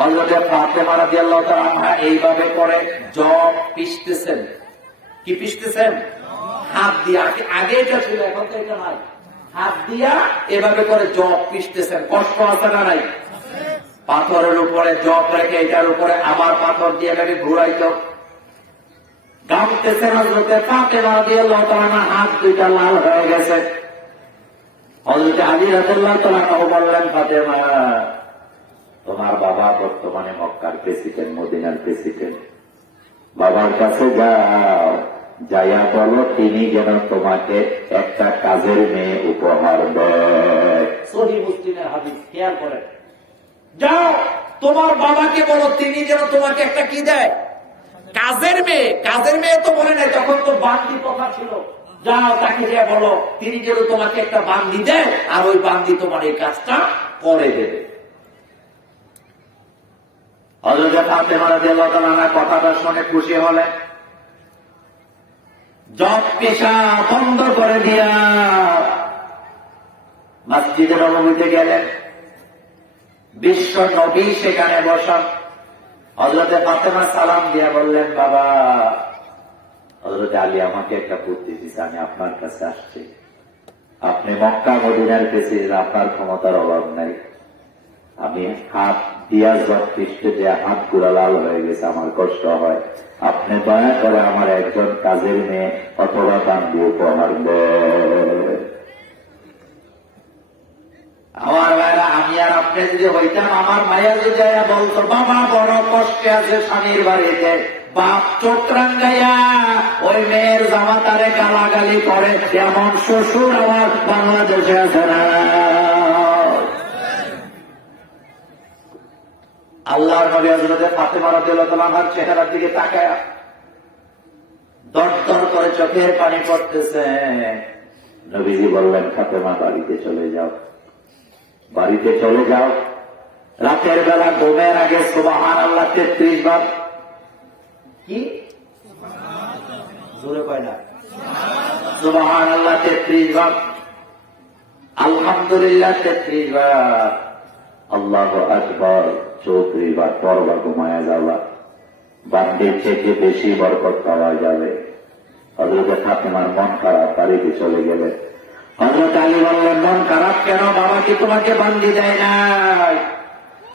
হযরত ফাতেমা রাদিয়াল্লাহু তাআলা আনহা এইভাবে করে জব পিষতেছেন। কি পিষতেছেন? হাত দিয়ে। আগে এটা ছিল, এখন তো এটা নাই। হাত দিয়া এভাবে করে জব পিষতেছেন। কষ্ট আছে না নাই? পাথরের উপরে জব রেখে এটার উপরে আবার পাথর দিয়ে এভাবে ঘুরাইতো, গামতেছেন। হযরত ফাতেমা রাদিয়াল্লাহু তাআলা আনহা হাত দুইটা লাল হয়ে গেছে। হযরত আলী রাদিয়াল্লাহু তাআলা আনহু বললেন, ফাতেমা, তোমার বাবা বর্তমানে মক্কার প্রেসিডেন্ট, মদিনার প্রেসিডেন্ট, বাবার কাছে যাও, যাইয়া বলো তিনি যেন তোমাকে একটা কাজের মেয়ে উপহার দেয়। সহিহ মুসলিমের হাদিস, খেয়াল করেন। যাও তোমার বাবাকে বলো তিনি যেন তোমাকে একটা কি দেয়? কাজের মেয়ে। কাজের মেয়ে তো বলে নাই, তখন তো বান্দি কথা ছিল। যাও তাকে যে বলো তিনি যেন তোমাকে একটা বান্দি দেয়, আর ওই বান্দি তোমার এই কাজটা করে দেবে। হযরত ফাতেমা রাদিয়াল্লাহু তাআলা আনহা কথাটা শুনে খুশি হলেন, জব পেশা বন্ধ করে দিয়া মসজিদে নববীতে গেলেন, বিশ্ব নবী সেখানে বসা। হযরতে ফাতেমা সালাম দিয়ে বললেন, বাবা, হযরতে আলী আমাকে একটা বুদ্ধি দিয়েছে, আমি আপনার কাছে আসছি। আপনি মক্কা মদিনার প্রেসিডেন্ট, আপনার ক্ষমতার অভাব নাই। আমি হাত দিয়া পৃষ্ঠে যে হাত গুলা লাল হয়ে গেছে, আমার কষ্ট হয়। আপনি দয়া করে আমার একজন কাজের মেয়ে অথবা বান্ধবী উপহার দেন। আমার ভাইরা, আমি আর আপনি যদি হইতাম, আমার মায়া যদি বলতো, বাবা বড় কষ্টে আছে স্বামীর বাড়িতে, বাপ চোখ রাঙ্গাইয়া ওই মেয়ের জামাতারে গালাগালি করে, এমন শ্বশুর আমার বাংলাদেশে আছে না। আল্লাহর নবী হযরতে ফাতেমা রাদিয়াল্লাহু তাআলার চেহারার দিকে তাকায়া দরদর করে চোখের পানি পড়তেছে। নবীজি বললেন, ফাতেমা বাড়িতে চলে যাও, বাড়িতে চলে যাও। রাতের বেলা ঘুমের আগে সুবহানাল্লাহ 33 বার। কি জোরে কয় না? সুবহানাল্লাহ 33 বার, আলহামদুলিল্লাহ 33 বার, আল্লাহু আকবার 34 বার পরবা ঘুমায়া যাওয়া। বান্দির থেকে বেশি বরকত পাওয়া যাবে। হযরত ফাতেমার মন খারাপ, বাড়িতে চলে গেলেন। হযরত আলী বললেন, মন খারাপ কেন? বাবা কি তোমাকে বান্দি দেয় নাই?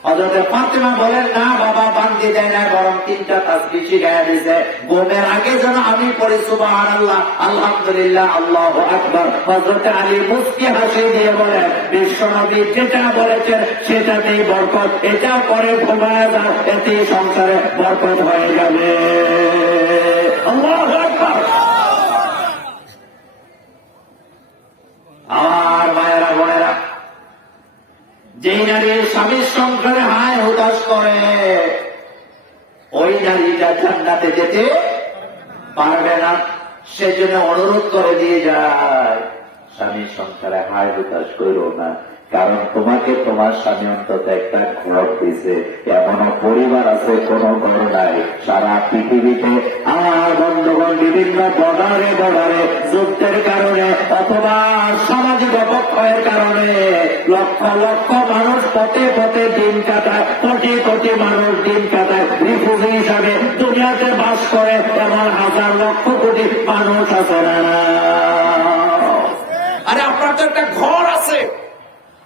হযরত ফাতেমা বলেন, না বাবা, বান্দি দেয় নাই, বরং 3টা তাসবিহ শিখায়া দিয়েছে। ঘুমের আগে যেন আমি পড়ি সুবহানাল্লাহ, আলহামদুলিল্লাহ, আল্লাহু আকবার। হযরত আলী মুস্কি হাসি দিয়ে বলেন, বিশ্বনবী যেটা বলেছেন সেটাতেই বরকত, এটা করে ঘুমায়া যাও, এতে সংসারে বরকত হয়ে যাবে। আল্লাহু আকবার। আমার মায়েরা বোনেরা, যেই নারীর স্বামীর সংসারে হায় হুতাশ করে, ওই নারীটা জান্নাতে যেতে পারবে না। সেজন্য অনুরোধ করে দিয়ে যায়, স্বামীর সংসারে হায় হুতাশ করো না, কারণ তোমাকে তোমার স্বামী অন্তত একটা ঘর দিয়েছে। এমনও পরিবার আছে কোন ঘর নাই। সারা পৃথিবীতে আমার বন্ধুগণ বিভিন্ন বর্ডারে যুদ্ধের কারণে অথবা সামাজিক অপক্ষয়ের কারণে লক্ষ লক্ষ মানুষ পথে পথে দিন কাটায়, কোটি কোটি মানুষ দিন কাটায় রিফিউজি হিসাবে দুনিয়াতে বাস করে। এমন হাজার লক্ষ কোটি মানুষ আছে না। আরে আপনার তো একটা ঘর আছে,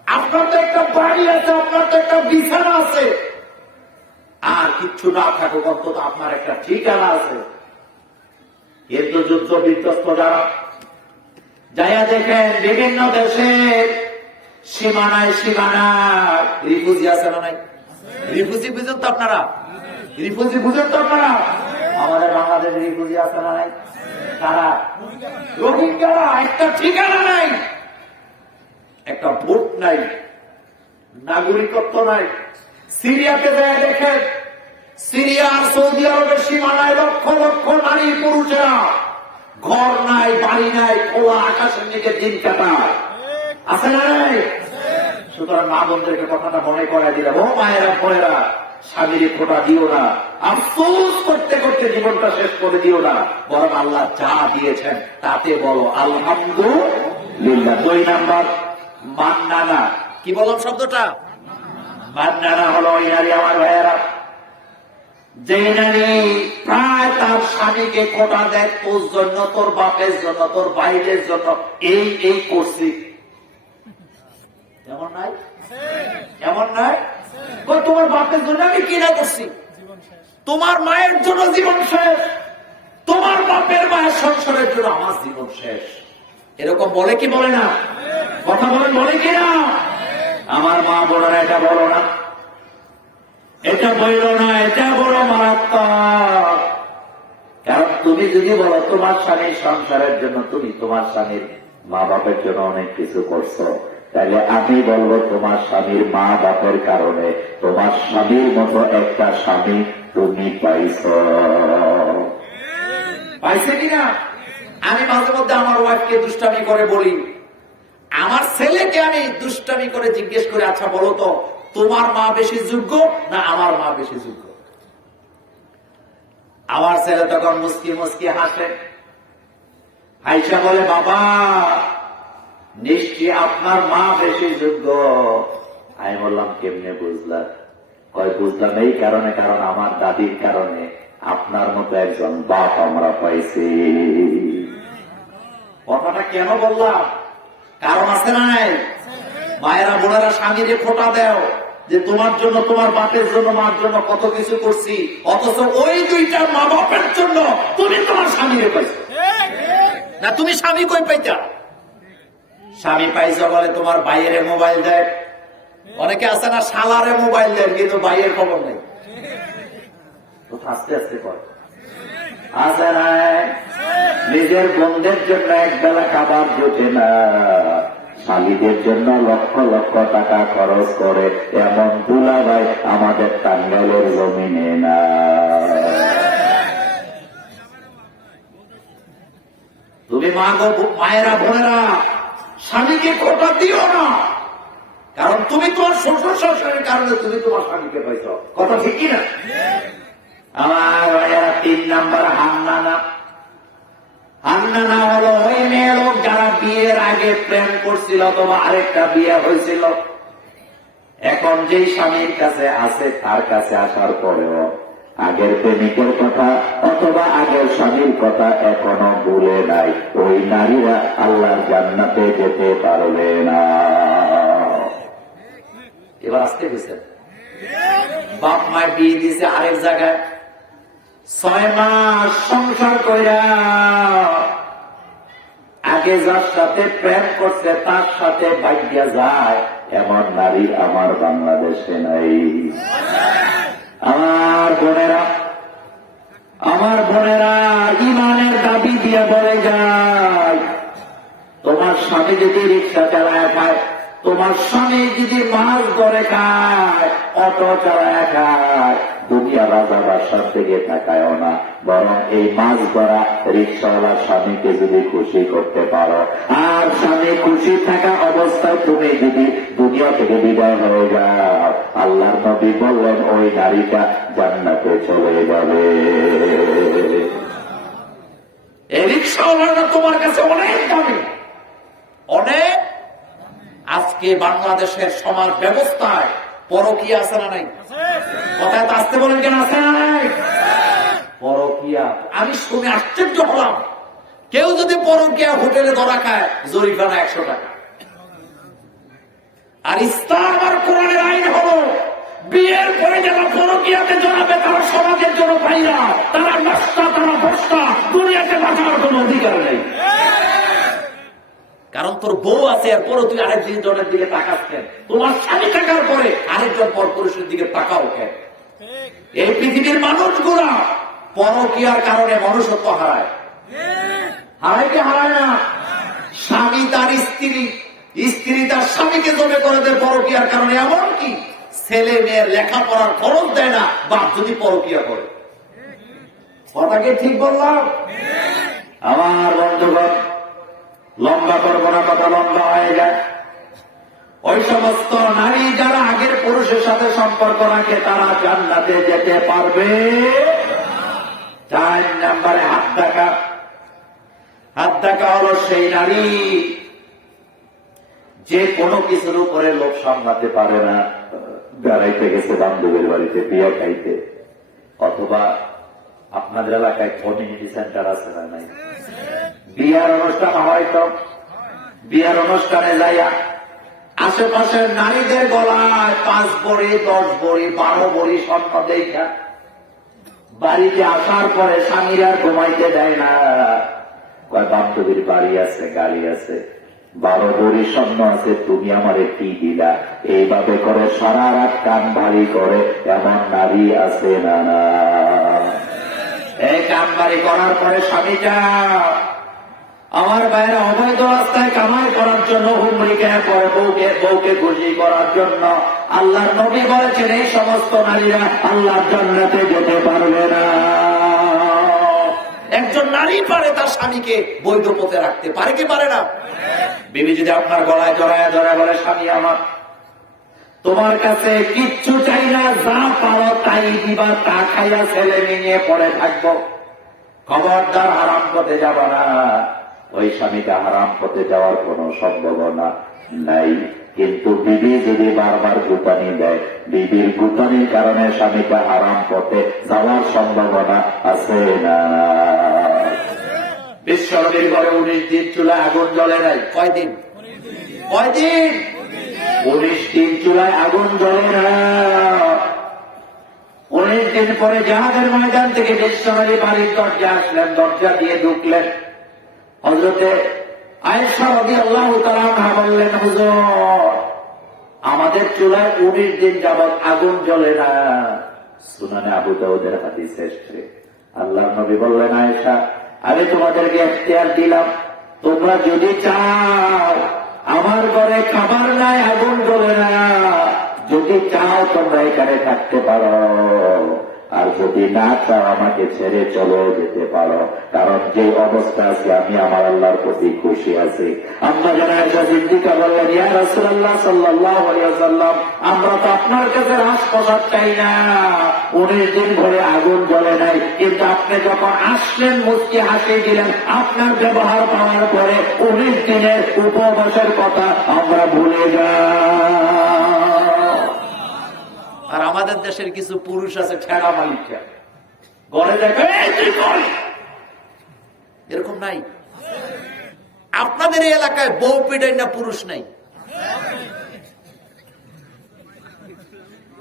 আপনার তো একটা বাড়ি আছে, আপনার তো একটা বিছানা আছে, আর কিচ্ছু না থাকুক অন্তত আপনার একটা ঠিকানা আছে। কিন্তু যুদ্ধ বিধ্বস্ত যারা যাইয়া দেখেন বিভিন্ন দেশের সীমানায় রিফিউজি আছে না নাই? রিফিউজি বুঝেন তো আপনারা? রিফিউজি বুঝেন তো আপনারা? আমাদের বাংলাদেশে রিফিউজি আছে না নাই? তারা রোহিঙ্গারা, একটা ঠিকানা নাই, একটা ভোট নাই, নাগরিকত্ব নাই। সিরিয়াতে যায় দেখেন, সিরিয়া আর সৌদি আরবের সীমানায় লক্ষ লক্ষ নারী পুরুষেরা ঘর নাই, বাড়ি নাই, খোলা আকাশের নিচে দিন কাটায়। আছে না নাই? সুতরাং মা বোনদেরকে কথাটা মনে করাই দিলাম, ও মায়েরা বোনেরা, স্বামীর খোটা দিও না, আফসোস করতে করতে জীবনটা শেষ করে দিও না, বরং আল্লাহ যা দিয়েছেন তাতে বলো আলহামদুলিল্লাহ। 2 নাম্বার, মান্নানা। কি বললাম শব্দটা? মান্নানা হলো ওই নারী, আমার ভাইয়েরা, যে নারী প্রায় তার স্বামীকে খোটা দেয়, তোর জন্য, তোর বাপের জন্য, তোর ভাইদের জন্য এই করছি। এমন নাই? এমন নাই? তোমার বাপের জন্য আমি কিনা করছি, তোমার মায়ের জন্য জীবন শেষ, তোমার বাপের মায়ের সংসারের জন্য আমার জীবন শেষ। এরকম বলে কি বলে না? কথা বলেন, বলে কিনা? আমার মা বোনেরা, এটা বলো না, এটা বইল না, এটা বড় মারাত্মক। কারণ তুমি যদি বলো তোমার স্বামীর সংসারের জন্য তুমি তোমার স্বামীর মা বাপের জন্য অনেক কিছু করছো, তাহলে আমি বলবো তোমার স্বামীর মা বাপের কারণে তোমার স্বামীর মতো একটা স্বামী তুমি পাইছে কিনা? আমি মাঝে মধ্যে আমার ওয়াইফকে দুষ্টামি করে বলি, আমার ছেলেকে আমি দুষ্টামি করে জিজ্ঞেস করে, আচ্ছা বলো তো, তোমার মা বেশি যোগ্য না আমার মা বেশি যোগ্য? আমার ছেলে তখন মুস্কি মুস্কি হাসে, হাইসা বলে, বাবা নিশ্চয়ই আপনার মা বেশি যোগ্য। আমি বললাম কেমনে বুঝলা? কয় বুঝলাম এই কারণে, কারণ আমার দাদির কারণে আপনার মতো একজন বাপ আমরা পাইছি। কথাটা কেন বললাম? কারণ আছে নাই? মায়েরা বোনেরা স্বামীরে ফোঁটা দেও যে তোমার জন্য, তোমার বাপের জন্য, মার জন্য কত কিছু করছি, অথচ ওই দুইটা মা বাপের জন্য তুমি তোমার স্বামীরে পাইছো না। তুমি স্বামী কই পাইতা? স্বামী পাইছো বলে তোমার বাইরে মোবাইল দেয়। অনেকে আছে না শালারে মোবাইল দেয়, কিন্তু বাইরের খবর নেই। আস্তে আস্তে কর আছে না? নিজের বোনদের জন্য এক বেলা খাবার জোটে না, স্বামীদের জন্য লক্ষ লক্ষ টাকা খরচ করে এমন দুলাভাই আমাদের টাঙ্গাইলের জমিনে না। তুমি মা গো, মায়েরা বোনেরা স্বামীকে খোটা দিও না, কারণ তুমি তোমার শ্বশুর শাশুড়ির কারণে তুমি তোমার স্বামীকে পাইছ। কথা ঠিক কিনা? আমার 3 নাম্বার হান্নানা। হান্নানা হলো ওই মেয়ে লোক যারা বিয়ের আগে প্রেম করছিল অথবা আরেকটা বিয়ে হয়েছিল, এখন যেই স্বামীর কাছে আছে তার কাছে আসার পরেও আগের প্রেমিকের কথা অথবা আগের স্বামীর কথা এখনো ভুলে নাই। ওই নারীরা আল্লাহর জান্নাতে যেতে পারবে না। এবার আসতে বুঝছেন? বাপ মায়ের বিয়ে দিয়েছে আরেক জায়গায়, 6 মাস সংসার কইরা আগে যার সাথে প্রেম করছে তার সাথে ভাগ্যা যায়, এমন নারী আমার বাংলাদেশে নাই। আমার বোনেরা, আমার বোনেরা ইমানের দাবি দিয়ে বলে যায়, তোমার স্বামী যদি রিক্সা চালায় খায়, তোমার স্বামী যদি মাছ ধরে খায়, অটো চালায় খায়, দুনিয়া রাজা বাসার থেকে তাকায়ও না, বরং এই মাছ ধরা রিক্সাওয়ালা স্বামীকে যদি খুশি করতে পারো, আর স্বামী খুশি থাকা অবস্থায় তুমি যদি দুনিয়া থেকে বিদায় হয়ে যাও, আল্লাহর নবী বললেন ওই নারীটা জান্নাতে চলে যাবে। এই রিক্সাওয়ালাটা তোমার কাছে অনেক দামি, অনেক। আজকে বাংলাদেশের সমাজ ব্যবস্থায় পরকীয়া আছে না নাই? কথায় তো আসতে বলেন কেন? আছে না নাই? পরকীয়া আমি শুনে আশ্চর্য হলাম। কেউ যদি পরকীয়া হোটেলে ধরা খায়, জরিমানা 100 টাকা। আর ইসলাম আর কোরআনের আইন হলো বিয়ের পরে যারা পরকীয়াতে জড়াবে তারা সমাজের জন্য বাইরা, তারা নষ্টা, তারা বস্তা, দুনিয়াকে বাঁচানোর কোন অধিকার নেই। কারণ তোর বউ আছে, এরপরও তুই আরেকজন জনের দিকে তাকাস কেন? তোমার স্বামী থাকার পরে আরেকজন পর পুরুষের দিকে তাকাও কেন? এই পৃথিবীর মানুষগুলা পরকীয়ার কারণে মনুষ্যত্ব হারায়। হারায় কি হারায় না? স্বামী তার স্ত্রী, স্ত্রী তার স্বামীকে জমে করে দেয় পরকীয়ার কারণে। এমনকি ছেলে মেয়ের লেখাপড়ার খরচ দেয় না বাপ যদি পরকীয়া করে। কথাকে ঠিক বললাম? আমার বন্ধুগণ, লম্বা করবো না, কথা লম্বা হয়ে যায়। ওই সমস্ত নারী যারা আগের পুরুষের সাথে সম্পর্ক রাখে তারা জান্নাতে যেতে পারবে। 4 নম্বরে হাত দেখা। হাত দেখা হলো সেই নারী যে কোনো কিছুর উপরে লোভ সামলাতে পারে না। বেড়াইতে গেছে বান্ধবের বাড়িতে বিয়ে খাইতে, অথবা আপনাদের এলাকায় কমিউনিটি সেন্টার আছে না নাই? বিয়ার অনুষ্ঠান হয়তো বিয়ার অনুষ্ঠানে যাইয়া আশেপাশের নারীদের গলায় 5 ভরি, 10 ভরি, 12 ভরি স্বর্ণ দেখা বাড়িতে আসার পরে স্বামীর আর ঘুমাইতে দেয় না। কয় বান্ধবীর বাড়ি আছে, গাড়ি আছে, 12 ভরি স্বর্ণ আছে, তুমি আমার কি দিলা? এইভাবে করে সারা রাত কান ভারী করে এমন নারী আছে না? না, এই কান ভারী করার পরে স্বামীটা আমার বাইরে অবৈধ রাস্তায় কামাই করার জন্য হুমড়ি খেয়ে পড়ে বউকে খুশি করার জন্য। আল্লাহর নবী বলেছেন এই সমস্ত নারীরা আল্লাহর জান্নাতে যেতে পারবে না। একজন নারী পারে তার স্বামীকে বৈধ পথে রাখতে, পারে কি পারে না? বিবি যদি আপনার গলায় জড়ায় ধরে বলে, স্বামী আমার তোমার কাছে কিচ্ছু চাই না, যা পারো তাই দিবা, তা খাইয়া ছেলে নিয়ে পড়ে থাকবো, খবরদার হারাম পথে যাব না। ওই স্বামীকে হারাম পথে যাওয়ার কোন সম্ভাবনা নাই। কিন্তু বিবি যদি বারবার গুতানি দেয়, বিবির গুতানির কারণে স্বামীকে হারাম পথে যাওয়ার সম্ভাবনা আছে না? বিশ্বনবীর ঘরে 19 দিন চুলায় আগুন জ্বলে নাই। কয়দিন? 19 দিন চুলায় আগুন জ্বলে না। 19 দিন পরে জাহাজের ময়দান থেকে বিশ্বনবী বাড়ির দরজা আসলেন, দরজা দিয়ে ঢুকলেন। হযরতে আয়েশা রাদিয়াল্লাহু তাআলা আনহা বললেন, হুজুর, আমাদের চুলায় 19 দিন যাবত আগুন জ্বলে না। সুনানে আবু দাউদের হাদিস এসেছে। আল্লাহর নবী বললেন, আয়েশা, আমি তোমাদেরকে ইখতিয়ার দিলাম, তোমরা যদি চাও, আমার ঘরে খাবার নাই, আগুন জ্বলে না, যদি চাও তোমরা এখানে থাকতে পারো, আর যদি না চাও আমাকে ছেড়ে চলে যেতে পারো, কারণ যে অবস্থা আছে আমি আমার আল্লাহর প্রতি খুশি আছি। আম্মা জান আয়েশা সিদ্দিকা বললেন, ইয়া রাসূলুল্লাহ সাল্লাল্লাহু আলাইহি ওয়াসাল্লাম, আমরা তো আপনার কাছে রাজপ্রাসাদ চাই না, 19 দিন ধরে আগুন জ্বলে নাই, কিন্তু আপনি যখন আসলেন মুচকি হাসি দিলেন, আপনার ব্যবহার পাওয়ার পরে 19 দিনের উপবাসের কথা আমরা ভুলে যাই। আর আমাদের দেশের কিছু পুরুষ আছে ঠেলা মালিকা, ঘরে দেখে এরকম নাই? আপনাদের এই এলাকায় বউ পিটাই না পুরুষ নাই?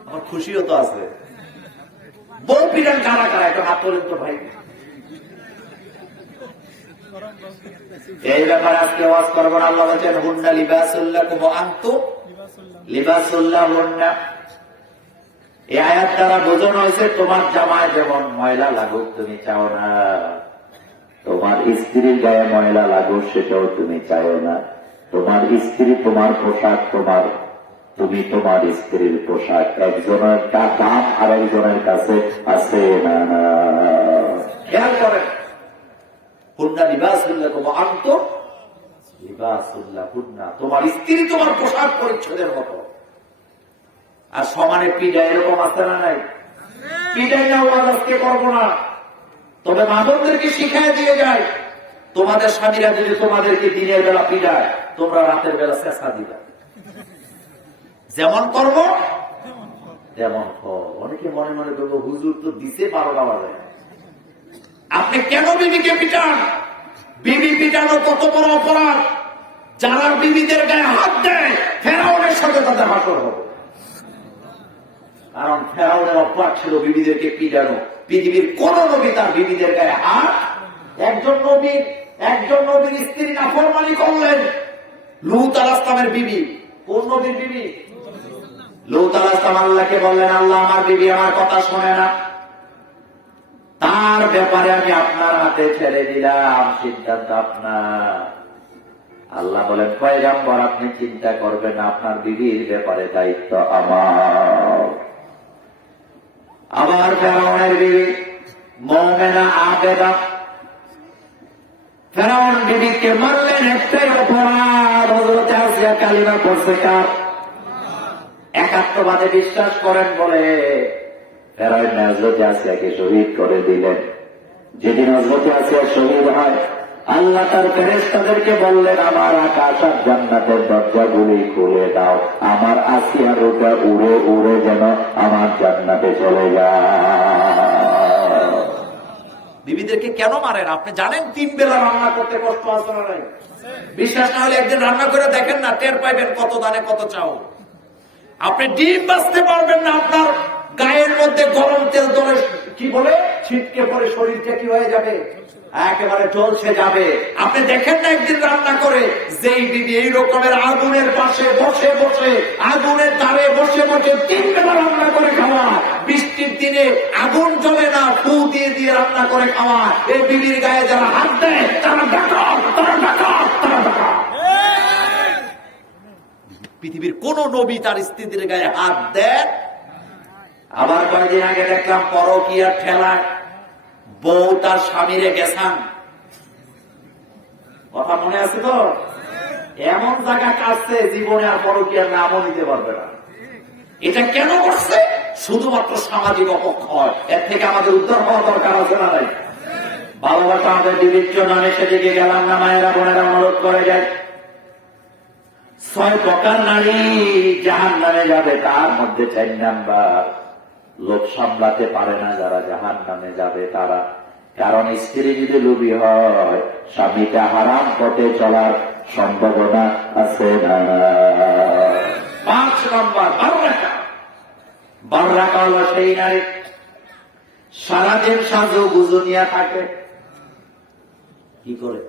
আমার খুশিও তো আছে। বউ পিটান কারা কারা? একটু হাত তোলেন তো ভাই। এই ব্যাপারে আজকে ওয়াজ করবো না। আল্লাহ বলেছেন, হুন্না লিবাসুল্লাকুম ওয়া আনতুম লিবাসুল্লাহুন্না। এই আয়াত দ্বারা বোঝানো হয়েছে, তোমার জামায় যেমন ময়লা লাগুক তুমি চাও না, তোমার স্ত্রীর গায়ে ময়লা লাগুক সেটাও তুমি চাও না। তোমার স্ত্রী তোমার পোশাক, তুমি তোমার স্ত্রীর পোশাক, একজনের দাম আর একজনের কাছে আছে না। খেয়াল করেন, হুন্না লিবাসুল্লাকুম ওয়া আনতুম লিবাসুল্লাহুন্না, তোমার স্ত্রী তোমার পোশাক পরিচ্ছদের মতো। আর সমানে পিডায় এরকম আসতে না নাই? পিডাই না ওয়াজ আজকে করবো না, তবে মাদকদেরকে শিখাই দিয়ে যায়, তোমাদের স্বামীরা যদি তোমাদেরকে দিনের বেলা পিডায়, তোমরা রাতের বেলা চেষ্টা দিবা, যেমন করবো তেমন। অনেকে মনে মনে করবো, হুজুর তো দিছে 12টা বাজে, আপনি কেন বিবিকে পিটান? বিবি পিটানো কত বড় অপরাধ। যারা বিবিদের গায়ে হাত দেয়, ফেরাউনের সাথে তাদের হাসর হবে। কারণ ফেরাউনের অভ্যাস ছিল বিবিদেরকে পিটানো। পৃথিবীর কোন নবী তার বিবিদের গায়ে হাত, একজন নবীর স্ত্রী নাফরমানি করলেন, লূত আলাইহিস সালামের বিবি। কোন নবীর বিবি? লূত আলাইহিস সালাম আল্লাহকে বললেন, আল্লাহ, আমার বিবি আমার কথা শোনে না, তার ব্যাপারে আমি আপনার হাতে ছেড়ে দিলাম, সিদ্ধান্ত আপনার। আল্লাহ বলেন, পয়গম্বর আপনি চিন্তা করবেন, আপনার বিবির ব্যাপারে দায়িত্ব আমার। আমার ফেরাউনের বিবি মুমিনা আবেদা, ফেরাউন বিবিকে মারলেন, একটাই অপরাধ, হযরত আসিয়া কালিমা পড়ছে। কার? একাত্মবাদে বিশ্বাস করেন বলে ফেরাউন হযরত আসিয়াকে শহীদ করে দিলেন। যেদিন হযরত আসিয়া শহীদ হয়, আল্লাহ তার ফেরেশতাদেরকে বললেন, আমার আকাশ আর জান্নাতের দরজাগুলি খুলে দাও, আমার আসিয়ার রূপে উড়ে উড়ে যেন আমার জান্নাতে চলে যায়। বিবিদেরকে কেন মারেন আপনি জানেন? 3 বেলা রান্না করতে কষ্ট আছে না নাই? বিশ্বাস না হলে একদিন রান্না করে দেখেন না, টের পাইবেন কত দানে কত চাও। আপনি ডিম বাঁচতে পারবেন না, আপনার গায়ের মধ্যে গরম তেল ধরে কি বলে ছিটকে পড়ে শরীরটা কি হয়ে যাবে, একেবারে জ্বলছে যাবে। আপনি দেখেন না একদিন রান্না করে, যেই বিবি এই রকমের আগুনের পাশে বসে বসে, আগুনের ধারে বসে বসে 3 বেলা রান্না করে খাওয়া, বৃষ্টির দিনে আগুন জ্বলে না, ফু দিয়ে দিয়ে রান্না করে খাওয়া, এই বিবির গায়ে যারা হাত দেয় তারা ডাকাত, তারা ডাকাত, তারা ডাকাত। পৃথিবীর কোন নবী তার স্ত্রীদের গায়ে হাত দেন? আবার কয়েকদিন আগে দেখলাম পরকীয়ার ঠেলা, বউ তার স্বামীরে গেছান, কথা মনে আছে তো? এমন জায়গা কাটছে জীবনে আর পরকীয়ার নামও নিতে পারবে না। এটা কেন করছে? শুধুমাত্র সামাজিক অপক্ষয়। এর থেকে আমাদের উদ্ধার হওয়া দরকার আছে না নাই? ভালোবাসা আমাদের দিদির জন্য আমি সেদিকে গেলাম না, মায়েরা বোনেরা অনুরোধ করে যায়। 6 প্রকার নারী জাহান্নামে যাবে, তার মধ্যে 4 নাম্বার লোভ সামলাতে পারে না যারা জাহান্নামে যাবে তারা। কারণ স্ত্রী যদি লোভী হয়, স্বামীকে হারাম পথে চলার সম্ভাবনা আছে না। 5 নম্বর বাররাকা হলো সেই নারী সারাদিন সাজু গুজু নিয়ে থাকে। কি করে?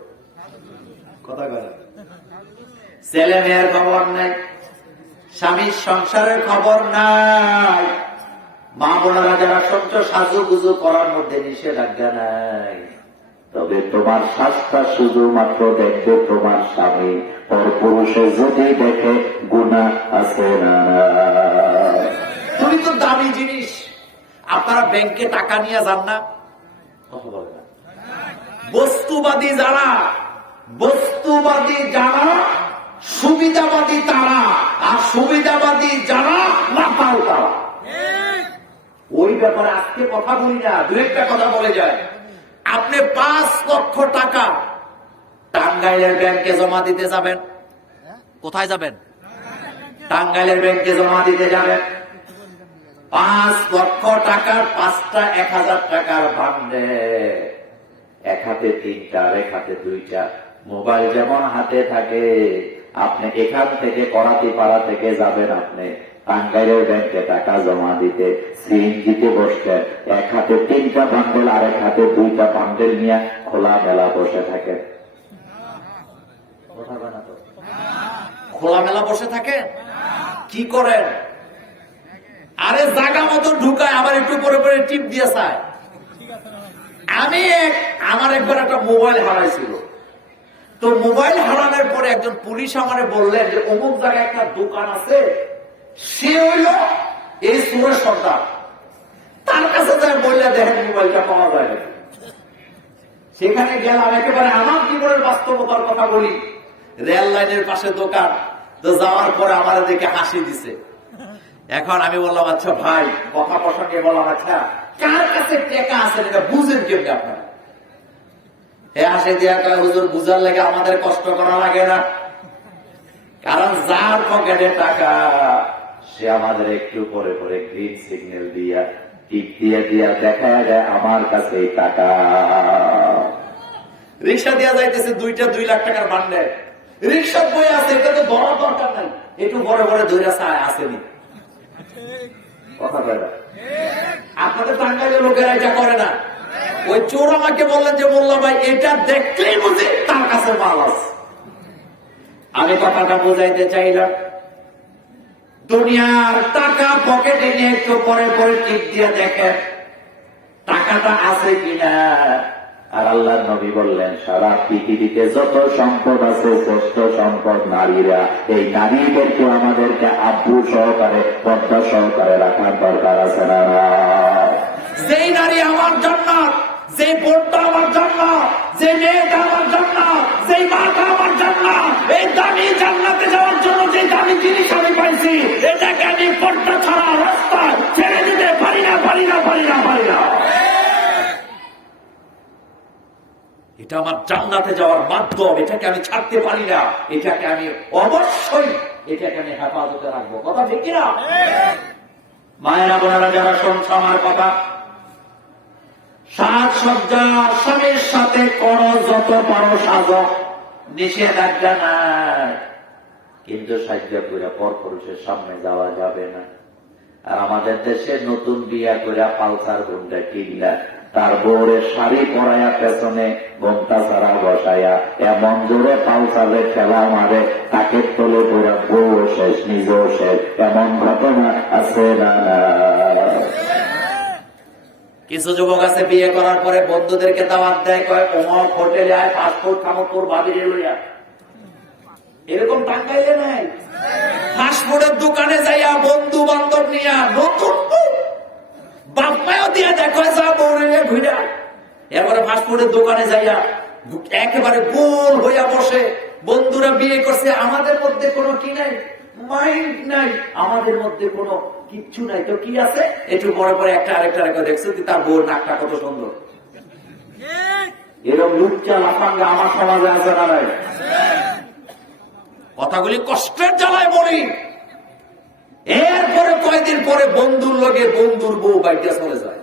কথা করে ছেলে মেয়ের খবর নাই, স্বামীর সংসারের খবর নাই। মা বোনেরা যারা সহ্য সাজু গুজু করার মধ্যে নিষেধাজ্ঞা নাই, তবে তোমার শ্বাসটা শুধুমাত্র দেখবে তোমার স্বামী, ওর পুরুষে যদি দেখে গুনাহ আছে না। তুমি তো দামি জিনিস। আপনারা ব্যাংকে টাকা নিয়ে যান না? বস্তুবাদী যারা, বস্তুবাদী যারা, সুবিধাবাদী তারা, আর সুবিধাবাদী যারা মাতাল তারা। ওই ব্যাপারে আজকে কথা বলি না, দু একটা কথা বলে যায়। আপনি 5 লক্ষ টাকা টাঙ্গাইলের ব্যাংকে জমা দিতে যাবেন। কোথায় যাবেন? টাঙ্গাইলের ব্যাংকে জমা দিতে যাবেন। 5 লক্ষ টাকার 5টা 1000 টাকার ভান্ডে, এক হাতে 3টা, এক হাতে 2টা। মোবাইল যেমন হাতে থাকে, আপনি এখান থেকে করাতিপাড়া থেকে যাবেন আপনি টাঙ্গাইলের ব্যাংকে টাকা জমা দিতে, সিএনজিতে বসবেন, এক হাতে 3টা বান্ডেল আর এক হাতে 2টা বান্ডেল নিয়ে খোলা মেলা বসে থাকেন। খোলা মেলা বসে থাকেন কি করেন? আরে জায়গা মতো ঢুকায়, আবার একটু পরে পরে টিপ দিয়ে চায়। আমার একবার একটা মোবাইল হারাইছিল, তো মোবাইল হারানোর পরে একজন পুলিশ আমারে বললেন যে অমুক জায়গায় একটা দোকান আছে, সে হইল এই সুরের সর্দার, তার কাছে যায় বললে দেখেন মোবাইলটা পাওয়া যায় না। সেখানে গেলাম, একেবারে আমার জীবনের বাস্তবতার কথা বলি। রেল লাইনের পাশে দোকান, তো যাওয়ার পরে আমার দেখে হাসি দিছে। এখন আমি বললাম, আচ্ছা ভাই, কথা প্রসঙ্গে বললাম, আচ্ছা কার কাছে টাকা আছে এটা বুঝেন কেমনি আপনারা? আসে দিয়া কয়, হুজুর বুঝার লাগে আমাদের কষ্ট করা লাগে না, কারণ যার পকেটে টাকা সে আমাদের একটু পরে পরে গ্রিন সিগন্যাল দিয়া টিপ দিয়ে দিয়া দেখা যায় আমার কাছে টাকা। রিক্সা দিয়া যাইতেছে 2টা 2 লাখ টাকার বান্ডে, রিক্সা বই আছে, এটা তো ধরার দরকার নাই, একটু পরে পরে ধরে চায় আসেনি। কথা বলে আপনাদের টাঙ্গাইলের লোকেরা এটা করে না। ওই চোর আমাকে বললেন যে মোল্লা ভাই, এটা দেখলেই বুঝি তার কাছে মাল আছে। আমি কথাটা বোঝাইতে চাইলাম, দুনিয়ার টাকা পকেটে নিয়ে একটু পরে পরে টিপ দিয়ে দেখেন টাকাটা আছে কিনা। আর আল্লাহর নবী বললেন, সারা পৃথিবীতে যত সম্পদ আছে শ্রেষ্ঠ সম্পদ নারীরা। এই নারীদেরকে আমাদেরকে আব্রু সহকারে, পর্দা সহকারে রাখার দরকার আছে না? যেই নারী আমার জান্নাত, যে বোনটা আমার জান্নাত, যে মেয়েটা আমার জান্নাত, যে মাটা আমার জান্নাত, এই দামি জান্নাতে যাওয়ার জন্য যে দামি জিনিস আমি পাইছি, এটাকে আমি পর্দা ছাড়া রাস্তায় ছেড়ে দিতে পারি না, পারি না, পারি না, পারি না। এটা আমার জান্নাতে যাওয়ার মাধ্যম, এটাকে আমি ছাড়তে পারি না, এটাকে আমি অবশ্যই এটাকে আমি হেফাজতে রাখবো। কথা ঠিক কিনা? মায়েরা বোনেরা যারা শুনছ আমার কথা, সাজসজ্জা স্বামীর সাথে করো যত পারো সাজ, নিষেধাজ্ঞা নাই, কিন্তু সাজ্জা করে পর পুরুষের সামনে যাওয়া যাবে না। আর আমাদের দেশে নতুন বিয়া করে পালসার গুন্ডা কিনলা, তার বউরে শাড়ি পরাইয়া পেছনে ঘন্টা ছাড়া বসাইয়া এমন জোরে পালসারে ঠেলা মারে, তাকে তোলে পড়া বউ শেষ, নিজেও শেষ। এমন ঘটনা আছে না? কিছু যুবক আছে বিয়ে করার পরে বন্ধুদেরকে দাওয়াত দেয়, কয় অমুক হোটেলে আয়, ফাস্টফুড খামো তোর বাবিরে লইয়া। এরকম টাঙ্গাইলে নাই? ফাস্টফুডের দোকানে যাইয়া বন্ধু বান্ধব নিয়া, নতুন বাপ্পায়ও দিয়া দেখো যা বউরে ঘুরা, এবারে ফাস্টফুডের দোকানে যাইয়া একেবারে গোল হইয়া বসে। বন্ধুরা বিয়ে করছে, আমাদের মধ্যে কোনো কি নাই, মাইন্ড নাই, আমাদের মধ্যে কোনো কিচ্ছু নাই, তো কি আছে? একটু পরে পরে একটা আরেকটা দেখছো কি তার বউর নাকটা কত সুন্দর, এরকম লুচ্চা লাফাঙ্গা আমার সমাজে আছে না নাই? কথাগুলি কষ্টের জ্বালায় বলি। এরপরে কয়েকদিন পরে বন্ধুর লগে বন্ধুর বউ বাইটা চলে যায়।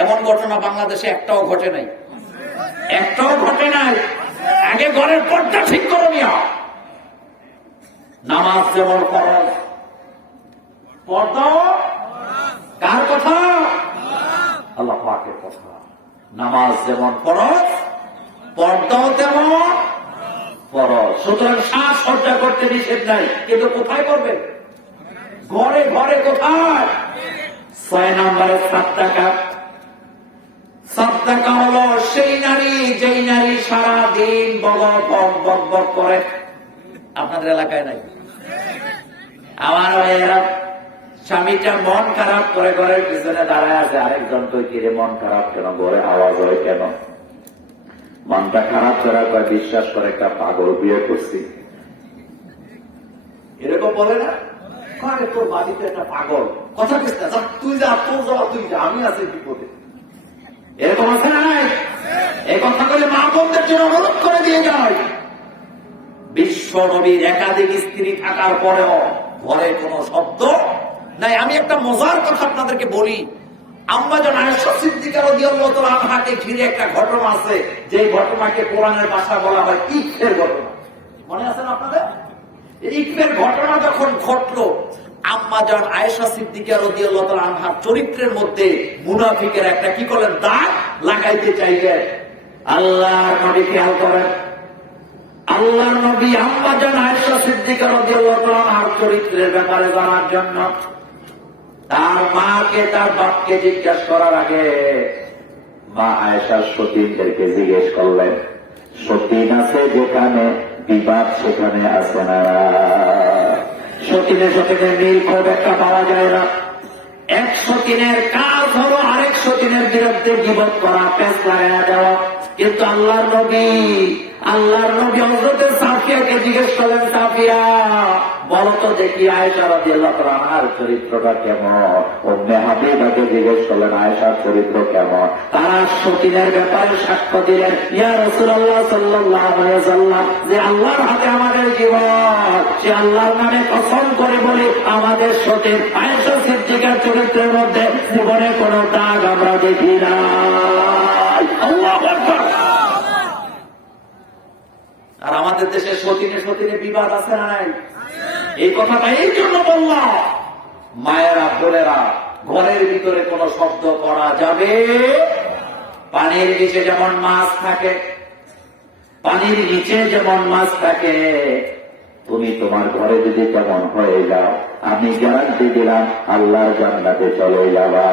এমন ঘটনা বাংলাদেশে একটাও ঘটে নাই, একটাও ঘটে নাই। আগে ঘরের পর্দা ঠিক করে নিও। নামাজ যেমন ফরজ, পর্দা কার কথা? আল্লাহ পাকের কথা। নামাজ যেমন ফরজ, পর্দাও তেমন ফরজ। সুতরাং সাজসজ্জা করতে নিষেধ নাই, কিন্তু কোথায় করবে? ঘরে ঘরে। কোথায়? 6 নম্বরে সাদকা। সাদকা হলো সেই নারী, যেই নারী সারাদিন বক বক করে। আপনাদের এলাকায় নাই? আমার ভাইয়েরা, স্বামীটা মন খারাপ করে ঘরের পিছনে দাঁড়ায় আছে, আরেকজন তো কিরে মন খারাপ কেন, ঘরে আওয়াজ হয় কেন? মনটা খারাপ করার পর বিশ্বাস করে একটা পাগল বিয়ে করছি, এরকম বলে না? আরে তোর বাড়িতে একটা পাগল, কথা বলিস না, তুই যা, তোর যাওয়া তুই যা, আমি আছি বিপদে। এরকম আছে না নাই? এই কথা বলে মা বোনদের জন্য অনুরোধ করে দিয়ে যায়। বিশ্ব নবীর একাধিক স্ত্রী থাকার পরেও ঘরে কোনো শব্দ নাই। আমি একটা মজার কথা আপনাদেরকে বলি। আম্মা জান আয়েশা সিদ্দিকা রাদিয়াল্লাহু তাআলা আনহাকে ঘিরে একটা ঘটনা আছে, যে ঘটনাকে কোরআনের ভাষা বলা হয় ইফকের ঘটনা। মনে আছে না আপনাদের? ইফকের ঘটনা যখন ঘটলো, আম্মা জান আয়েশা সিদ্দিকা রাদিয়াল্লাহু তাআলা আনহার চরিত্রের মধ্যে মুনাফিকের একটা কি করলেন, দাগ লাগাইতে চাইলেন। আল্লাহর নবী খেয়াল করেন, আল্লাহর নবী আম্মা জান আয়েশা সিদ্দিকা রাদিয়াল্লাহু তাআলা আনহার চরিত্রের ব্যাপারে জানার জন্য তার মাকে তার বাপকে জিজ্ঞাসা করার আগে মা আয়েশা সতীনদেরকে জিজ্ঞেস করলেন, সতীন আছে যেখানে বিবাদ সেখানে আছে না? সতীনে সতীনের মিল খুব একটা পাওয়া যায় না। এক সতীনের কাজ হলো আরেক সতীনের বিরুদ্ধে গীবত করা, পেশ লাগাইয়া দেওয়া। কিন্তু আল্লাহর নবী হযরত সাফিয়াকে জিজ্ঞেস করলেন, সাফিয়া বলো তো দেখি আয়েশা রাদিয়াল্লাহু তাআলা আনহার চরিত্রটা কেমন? উম্মে হাবিবাকে জিজ্ঞেস করলেন, আয়েশার চরিত্র কেমন? তারা সতীনের ব্যাপারে সাক্ষ্য দিলেন, ইয়া রাসূলুল্লাহ সাল্লাল্লাহু আলাইহি ওয়াসাল্লাম, যে আল্লাহর হাতে আমাদের জীবন, সে আল্লাহর নামে কসম করে বলি, আমাদের সতীন আয়েশা সিদ্দিকার চরিত্রের মধ্যে জীবনে কোনো দাগ আমরা দেখি না। আল্লাহু আকবার। আর আমাদের দেশে সতীনে বিবাদ আছে না নাই? এই কথাটা এই জন্য বললাম, মায়েরা বোনেরা, ঘরের ভিতরে কোনো শব্দ করা যাবে। পানির নিচে যেমন মাছ থাকে, পানির নিচে যেমন মাছ থাকে, তুমি তোমার ঘরে যদি তেমন হয়ে যাও, আমি গ্যারান্টি দিলাম আল্লাহর জান্নাতে চলে যাবা।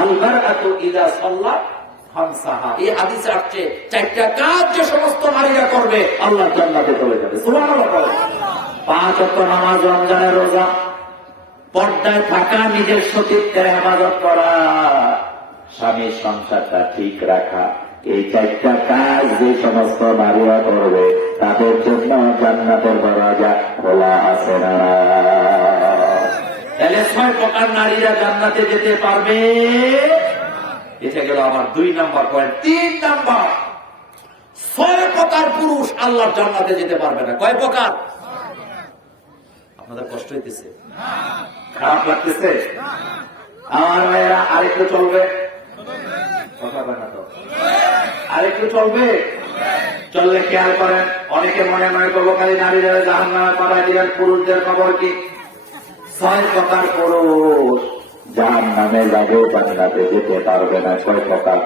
আল-মারআতু ইযা সাল্লাত খামসাহা, এই হাদিসে আসছে 4টা কাজ যে সমস্ত নারীরা করবে আল্লাহ জান্নাতে চলে যাবে। সুবহানাল্লাহ। 5 ওয়াক্ত নামাজ, রমজানের রোজা, পর্দায় থাকা, নিজের সতীত্বের হেফাজত করা, স্বামীর সংসারটা ঠিক রাখা, এই 4টা কাজ যে সমস্ত নারীরা করবে তাদের জন্য জান্নাতের দরজা খোলা আছে না? তাহলে 6 প্রকার নারীরা জান্নাতে যেতে পারবে। এটা গেল আমার 2 নম্বর পয়েন্ট। 3 নম্বর, 6 প্রকার পুরুষ আল্লাহর জান্নাতে যেতে পারবে না। কয় প্রকার? আপনাদের কষ্ট হইতেছে? খারাপ লাগতেছে? আমার ভাইয়েরা আরেকটু চলবে, কথা বলে না তো, আরেকটু চলবে। চললে খেয়াল করেন, অনেকে মনে মনে করবো খালি নারীরা জাহান্নামে পাঠায় দিবেন, পুরুষদের খবর কি? 6 প্রকার পুরুষ জাহান্নামে যাবে, জান্নাতে যেতে পারবে না। কয় প্রকার?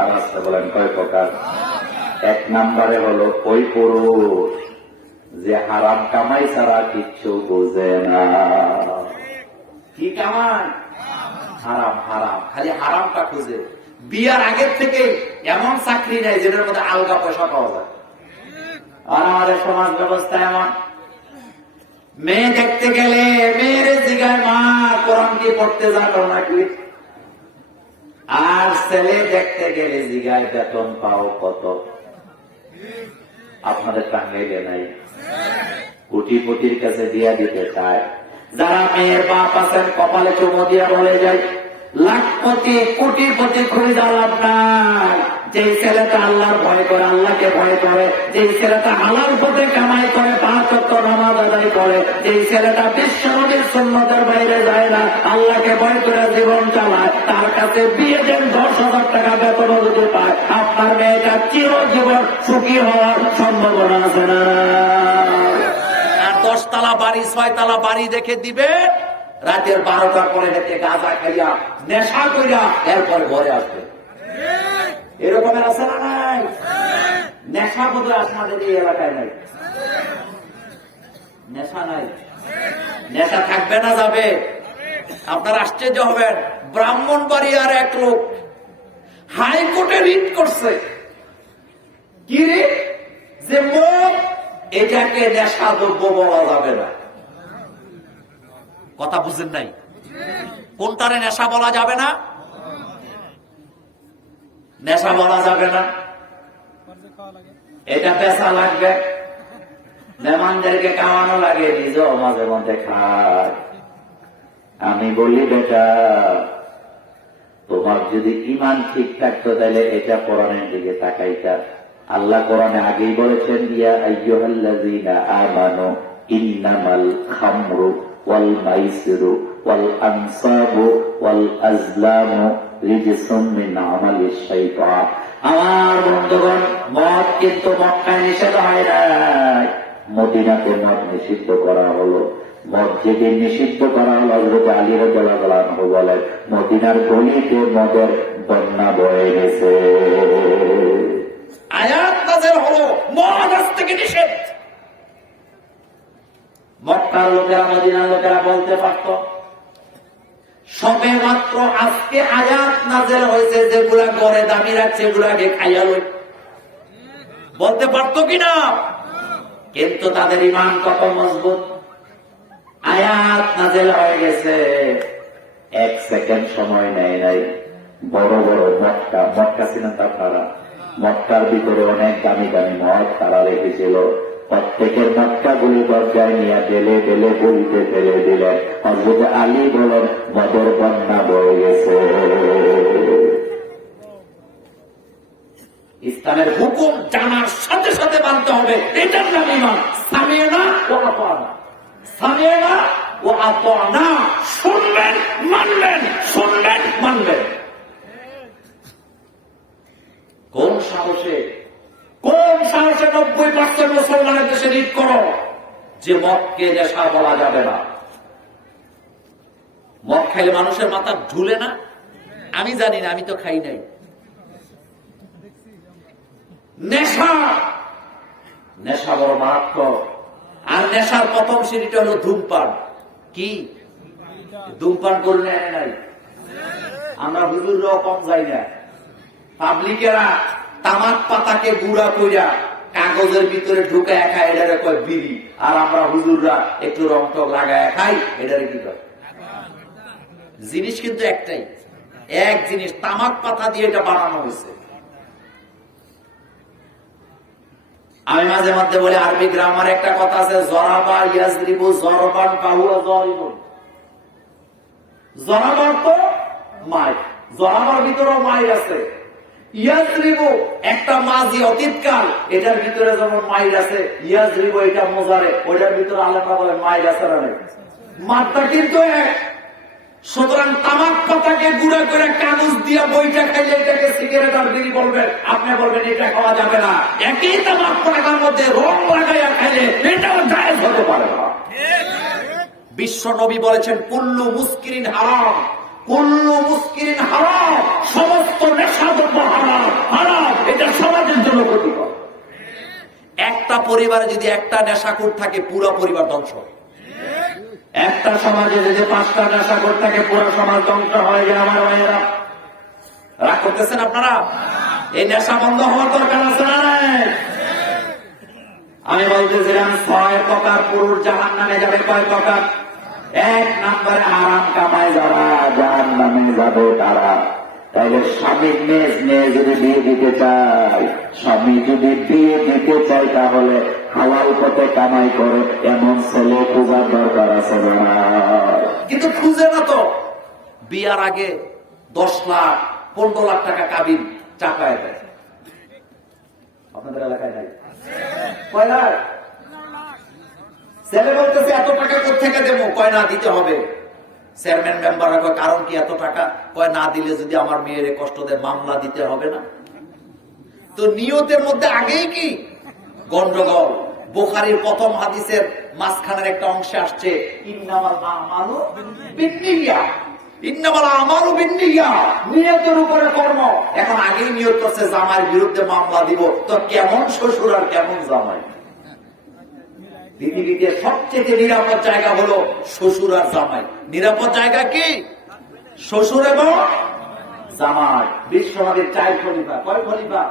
আর আসতে বলেন, কয় প্রকার? 1 নম্বরে হলো ওই পুরুষ যে হারাম কামাই ছাড়া কিচ্ছু বোঝে না। কি কামাই? হারাম। খালি হারামটা খুঁজে। বিয়ার আগের থেকে এমন চাকরি নেই যেটার মধ্যে আলগা পয়সা পাওয়া যায়। আর আমাদের সমাজ ব্যবস্থা এমন, মেয়ে দেখতে গেলে মেয়ের জিগায়, মা কোরআন কি পড়তে জানো নাকি? আর ছেলে দেখতে গেলে জিগায়, বেতন পাও কত? আপনাদের টাঙ্গাইলে নাই? কোটিপতির কাছে দিয়া দিতে চায়। যারা মেয়ের বাপ আছেন কপালে চুমো দিয়া বলে যায়, লাখপতি কোটিপতি খুঁজে লাভ নাই। যে ছেলেটা আল্লাহর ভয় করে, আল্লাহকে ভয় করে, যে ছেলেটা হালাল পথে কামাই করে, 5 ওয়াক্ত নামাজ আদায় করে, যে ছেলেটা বিশ্ব নবীর সুন্নতের বাইরে যায় না, আল্লাহকে ভয় করে জীবন চালায়, তার কাছে বিয়ে দেন 10,000 টাকা বেতন যদি পায়, আপনার মেয়েটা চিরজীবন সুখী হওয়ার সম্ভাবনা আছে না? আর 10 তলা বাড়ি 6 তলা বাড়ি দেখে দিবে, রাতের 12টার পরে হেঁটে গাঁজা খাইয়া নেশা করিয়া এরপর ঘরে আসবে। এরকমের আছে না নাই? নেশা বোধহয় আপনাদের এই এলাকায় নাই, নেশা নাই। নেশা থাকবে না যাবে? আপনার আশ্চর্য হবেন, ব্রাহ্মণবাড়িয়ার এক লোক হাইকোর্টে রিট করছে। কি রে? যে মদ এটাকে নেশা দ্রব্য বলা যাবে না। কথা বুঝেন নাই? কোনটারে নেশা বলা যাবে না? নেশা বলা যাবে না, এটা পেশা লাগবে, মেহমানদেরকে খাওয়ানো লাগে, নিজেও মাঝে মধ্যে খায়। আমি বলি বেটা, তোমার যদি ইমান ঠিক থাকতো তাহলে এটা কোরআনের দিকে তাকাইতা। আল্লাহ কোরআনে আগেই বলেছেন, ইয়া আইয়ুহাল্লাযীনা আমানু ইন্নামাল খামরু ওয়াল মাইসিরু ওয়াল আনসাবু ওয়াল আজলামু রিজসুম মিন আমালিশ শাইতান। আমার বন্ধুগণ, মদ কিন্তু মক্কায় নিষেধ হয় নাই, মদিনাতে মদ নিষিদ্ধ করা হলো। মদ যেদিন নিষিদ্ধ করা হলো, হযরত আলী রাদিয়াল্লাহু আনহু বলেন, মদিনার গলিতে মদের বন্যা বয়ে গেছে। আয়াত নাযিল হলো, মদ আজ থেকে নিষেধ। মক্কার লোকেরা, মদিনার লোকেরা বলতে পারত, সবে মাত্র আজকে আয়াত নাযিল হয়েছে, যেগুলা করে দামি রাখছে এগুলাকে খাইয়া লই, বলতে পারতো কিনা? কিন্তু তাদের ইমান কত মজবুত। আয়াত নাযিল হয়ে গেছে, 1 সেকেন্ড সময় নেয় নাই, বড় বড় মক্কা, মক্কা ছিলেন আপনারা, মক্কার ভিতরে অনেক দামি দামি মদ তারা রেখেছিল। প্রত্যেকের মক্কা গুলি দরজায় নিয়ে ঢেলে ঢেলে গলিতে ফেলে দিলেন। হযরত আলী বলেন, মদের বন্যা বয়ে গেছে। ইসলামের হুকুম জানার সাথে সাথে মানতে হবে, এটার নাম ঈমান। সামি'না ওয়া আতা'না, সামি'না ওয়া আতা'না, শুনবেন মানবেন, শুনবেন মানবেন। কোন সাহসে, কোন সাহসে 90% মুসলমানের দেশে রিট করো যে মদকে নেশা বলা যাবে না? মদ খাইলে মানুষের মাথা ঝুলে না? আমি জানি না, আমি তো খাই নাই। নেশা, নেশা বড় মারাত্মক। আর নেশার প্রথম সিঁড়িটা হলো ধূমপান। কি ধূমপান করুন এনে নাই, আমরা হুজুররাও কম যাই না। পাবলিকেরা তামাক পাতাকে গুঁড়া কইরা কাগজের ভিতরে ঢুকায় খায়, এটারে কয় বিড়ি। আর আমরা হুজুররা একটু রং টক লাগায় খাই, এটারে কি কয়? জিনিস কিন্তু একটাই, এক জিনিস, তামাক পাতা দিয়ে এটা বানানো হয়েছে। আমি মাঝে মধ্যে বলি, আরবি গ্রামার একটা কথা আছে, জরাবা ইয়াজরিবু জরবান কাহুয়া জরিবুন। জরাবার তো মাই, জরাবার ভিতরেও মাই আছে। ইয়াজরিবু একটা মাজি অতীতকাল, এটার ভিতরে যেমন মাইর আছে, ইয়াজরিবু এটা মোজারে, ওইটার ভিতরে আল্লাহ বলে মাইর আছে না নাই, মাত্রা কিন্তু এক। সুতরাং তামাক পাতাকে গুঁড়া করে কাগজ দিয়ে বইটা খাইলে এটাকে সিগারেট আর বিড়ি বলবেন, আপনি বলবেন এটা খাওয়া যাবে না। একই তামাক পাতার মধ্যে রং লাগাইয়া খাইলে এটাও জায়েজ হতে পারে না। বিশ্ব নবী বলেছেন, কুল্লু মুস্কিরিন হারাম, কুল্লু মুস্কিরিন হারাম, সমস্ত নেশাদ্রব্য হারাম, হারাম, এটা সমাজের জন্য ক্ষতিকর। একটা পরিবারে যদি একটা নেশাখোর থাকে, পুরো পরিবার ধ্বংস। একটা সমাজে যদি 5টা নেশাখোর থাকে, পুরো সমাজ ধ্বংস হয়ে যায়। আমার ভাইয়েরা, রাগ করতেছেন আপনারা? এই নেশা বন্ধ হওয়ার দরকার আছে না? আমি বলতেছিলাম 6 প্রকার পুরুষ জাহান্নামে যাবে। কয় প্রকার? 1 নম্বরে আরাম কামায় যারা জাহান্নামে যাবে তারা। তাইলে স্বামীর মেয়ে যদি বিয়ে দিতে চায়, স্বামী যদি বিয়ে দিতে চায়, তাহলে হালাল পথে কামাই করে এমন ছেলে খোঁজার দরকার আছে না? কিন্তু খুঁজে না তো। বিয়ার আগে 10 লাখ 15 লাখ টাকা কাবিন চাপায় দেয়। আপনাদের এলাকায় নাই? কয় লাখ? ছেলে বলতেছে এত টাকা কোথেকে দেবো? কয় না, দিতে হবে। চেয়ারম্যান মেম্বাররা কয় কারণ কি এত টাকা? কয় না দিলে যদি আমার মেয়ের কষ্ট দেয় মামলা দিতে হবে না। তো নিয়তের মধ্যে আগেই কি গন্ডগোল। বুখারীর প্রথম হাদিসের মাঝখানের একটা অংশে আসছে ইন্নামাল আমালু বিন্নিয়াত, ইন্নামাল আমালু বিন্নিয়াত, নিয়তের উপরে কর্ম। এখন আগেই নিয়ত করছে জামাইয়ের বিরুদ্ধে মামলা দিব, তো কেমন শ্বশুর আর কেমন জামাই? পৃথিবীতে সবচেয়ে নিরাপদ জায়গা হলো শ্বশুর আর জামাই। নিরাপদ জায়গা কি? শ্বশুর এবং জামাই। বিশ্বনবীর 4 খলিফা। কয় খলিফা?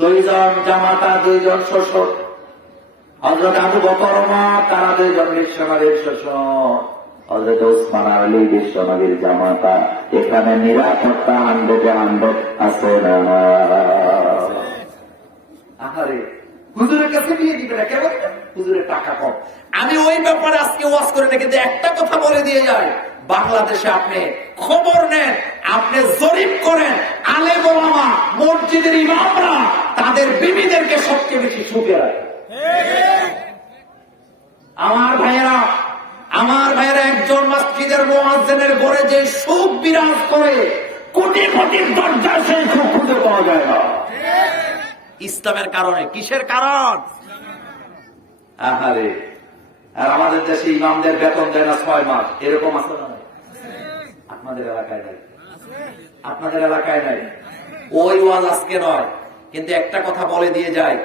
2 জন জামাতা, 2 জন শ্বশুর। হযরত আবু বকর ওমর তারা 2 জন বিশ্বনবীর শ্বশুর। হযরত ওসমান আলী বিশ্বনবীর জামাতা। এখানে নিরাপত্তা 100 আছে না? আহারে, হুজুরের কাছে নিয়ে দিবে না কেন? হুজুরের টাকা কম। আমি ওই ব্যাপারে আজকে ওয়াজ করে না, কিন্তু একটা কথা বলে দিয়ে যায়, বাংলাদেশে আপনি খবর নেন, আপনি জরিপ করেন, আলেম ওলামা মসজিদের ইমামরা তাদের বিবিদেরকে সবচেয়ে বেশি সুখে রাখে। আমার ভাইয়েরা একজন মসজিদের মুয়াজ্জিনের ঘরে যে সুখ বিরাজ করে, কোটি কোটি দরজায় সেই সুখ খুঁজে পাওয়া যায় না। ইসলামের কারণে। কিসের কারণ? আহারে, আর আমাদের দেশে ইমামদের বেতন দেয় না 6 মাস। এরকম আছে না? আপনাদের এলাকায় নাই? আপনাদের এলাকায় নাই? ওই ওয়াজ আজকে নয়, কিন্তু একটা কথা বলে দিয়ে যায়,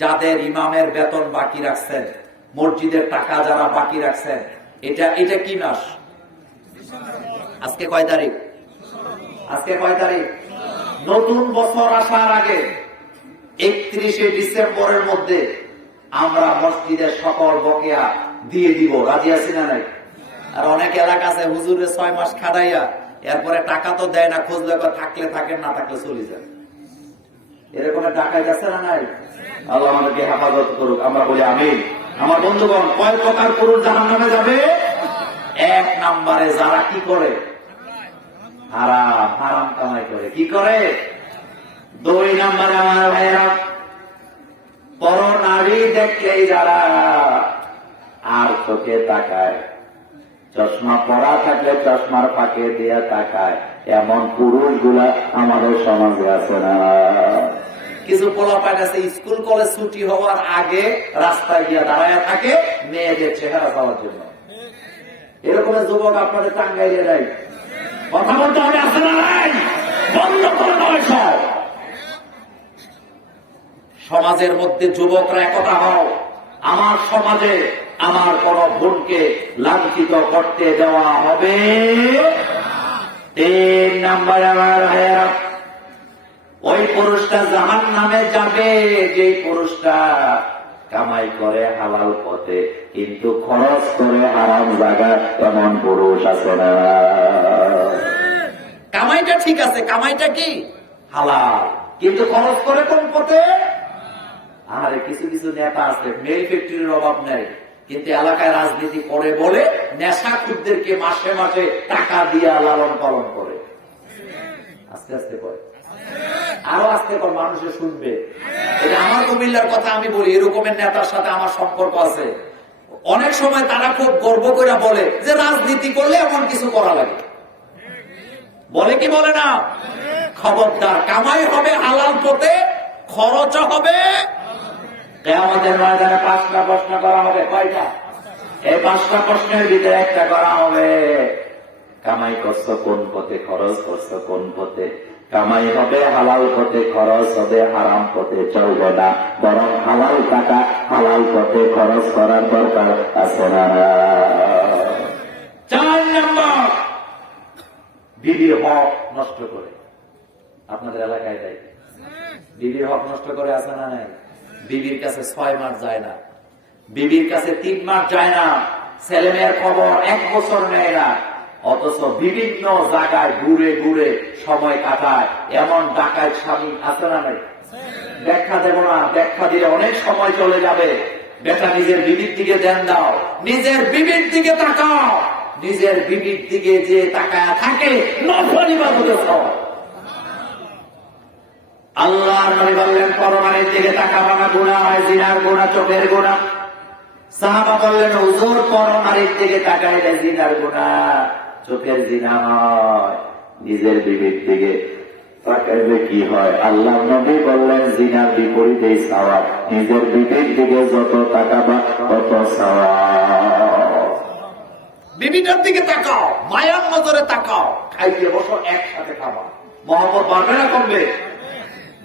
যাদের ইমামের বেতন বাকি রাখছেন, মসজিদের টাকা যারা বাকি রাখছেন, এটা কি মাস? আজকে কয় তারিখ? আজকে কয় তারিখ? নতুন বছর আসার আগে 31শে ডিসেম্বরের মধ্যে আমরা মসজিদের সকল বকেয়া দিয়ে দিব। রাজি আছি না নাই? আর অনেক এলাকা আছে হুজুরে 6 মাস খাটাইয়া এরপরে টাকা তো দেয় না, খুঁজলে থাকলে থাকেন, না থাকলে চলে যায়। এরকম ডাকাই যাচ্ছে না নাই? আল্লাহ আমাদেরকে হেফাজত করুক। আমরা বলি আমিন। আমার বন্ধুগণ, কয় প্রকার পুরুষ জাহান্নামে যাবে? 1 নম্বরে যারা কি করে? হারাম কামাই করে। কি করে? 2 নম্বরে আমার ভাইয়েরা, পর নারী দেখলেই যারা আর চোখে তাকায়, চশমা পরা থাকলে চশমার ফাঁকে দিয়ে তাকায়, এমন পুরুষ গুলা আমাদের সমাজে আছে না? কিছু পোলাপান আছে স্কুল কলেজ ছুটি হওয়ার আগে রাস্তায় গিয়ে দাঁড়ায় থাকে মেয়েদের চেহারা পাওয়ার জন্য। এরকম যুবক আপনাদের টাঙ্গাইলে নাই? কথা বলতে হবে, আছে না নাই? বন্ধ করে নয় সব। সমাজের মধ্যে যুবকরা একতা হও। আমার সমাজে আমার কোন বোনকে লাঞ্ছিত করতে দেওয়া হবে। 3 নম্বরে আমার ভাইয়েরা, ওই পুরুষটা জাহান্নামে যাবে যে পুরুষটা কামাই করে হালাল পথে কিন্তু খরচ করে হারাম জায়গায়। এমন পুরুষ আছে না? কামাইটা ঠিক আছে, কামাইটা কি হালাল, কিন্তু খরচ করে কোন পথে? আরে কিছু কিছু নেতা আছে, মেল ফ্যাক্টরির অভাব নেই, কিন্তু এলাকায় রাজনীতি করে বলে নেশাখুরদেরকে মাসে মাসে টাকা দিয়ে লালন পালন করে। আস্তে আস্তে করে, আরো আস্তে করে মানুষে শুনবে। এটা আমার কুমিল্লার কথা আমি বলি, এরকমের নেতার সাথে আমার সম্পর্ক আছে। অনেক সময় তারা খুব গর্ব করে বলে যে রাজনীতি করলে এমন কিছু করা লাগে। বলে কি বলে না? খবরদার, কামাই হবে হালাল পথে, খরচ হবে। কিয়ামতের ময়দানে 5টা প্রশ্ন করা হবে। কয়টা? এই 5টা প্রশ্নের ভিতরে একটা করা হবে, কামাই করছো কোন পথে, খরচ করছো কোন পথে। কামাই হবে হালাল পথে, খরচ হবে হারাম পথে, চলবে না। বরং হালাল টাকা হালাল পথে খরচ করার দরকার আছে না? 4 নম্বর, বিবির হক নষ্ট করে। আপনাদের এলাকায় দেয় বিবির হক নষ্ট করে, আছে না নাই? বিবির কাছে 6 মাস যায় না, বিবির কাছে 3 মাস যায় না, ছেলে মেয়ের খবর 1 বছর নেয় না, অথচ বিভিন্ন জায়গায় ঘুরে ঘুরে সময় কাটায়। এমন ডাকাত স্বামী আছে না নাই? ব্যাখ্যা দেব না, ব্যাখ্যা দিলে অনেক সময় চলে যাবে। বেটা নিজের বিবির দিকে ধ্যান দাও, নিজের বিবির দিকে তাকাও। নিজের বিবির দিকে যে তাকায় থাকে নফল ইবাদতের সওয়াব। আল্লাহর নবী বললেন পরমাণের দিকে তাকাবা না গুনাহ হয়, জিনার গুনাহ, চোখের গুনাহ। সাহাবা বললেন হুজুর পরমাণের দিকে তাকাইলে জিনার গুনাহ, চোখের জিনা হয়, নিজের বিবির দিকে তাকাইলে কি হয়? আল্লাহ নবী বললেন জিনার বিপরীতে সওয়াব, নিজের বিবির দিকে যত তাকাবা তত সওয়াব। বিবিটার দিকে তাকাও, মায়ার নজরে তাকাও, খাইতে বসো একসাথে খাবা, মহব্বত বাড়বে না কমবে?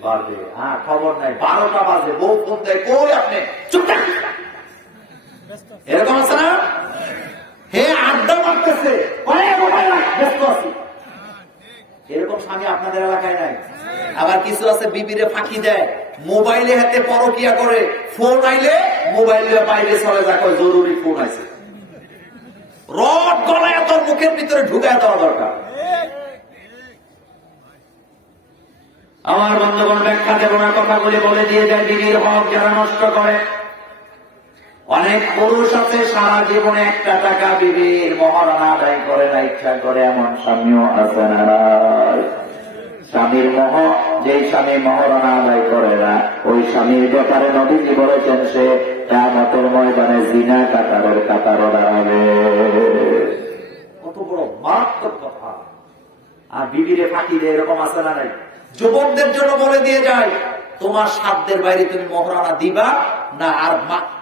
বাড়বে। হ্যাঁ, খবর নাই 12টা বাজে, বউ ফোন দেয়, কই আপনি? চুপ থাক। এরকম আছে না? হে আড্ডা মারতেছে, ব্যস্ত আছি। এরকম স্বামী আপনাদের এলাকায় নাই? আবার কিছু আছে বিবিরে ফাঁকি দেয়, মোবাইলে হাতে পরকিয়া করে, ফোন আইলে মোবাইলে বাইরে চলে যা, কয় জরুরি ফোন আছে। রড গলায় তোর মুখের ভিতরে ঢুকায় দেওয়া দরকার। আমার বন্ধুগণ ব্যাখ্যা দেব না, কথাগুলি বলে দিয়ে যায় বিবির হক যারা নষ্ট করে। অনেক পুরুষ আছে সারা জীবনে একটা টাকা বিবির মহারণা আদায় করে না, ইচ্ছা করে, এমন স্বামীও আছে না? স্বামীর মোহ, যেই স্বামী মহারণা আদায় করে না, ওই স্বামীর ব্যাপারে নবীজি বলেছেন সে কিয়ামতের ময়দানে জিনা কাতারের কাতারে দাঁড়াবে। কত বড় মারাত্মক কথা! আর বিবিরে ফাঁকি দিয়ে এরকম আছে না নাই? যুবকদের জন্য বলে দিয়ে যায় তোমার সাধ্যের বাইরে তুমি মহারণা দিবা না। আর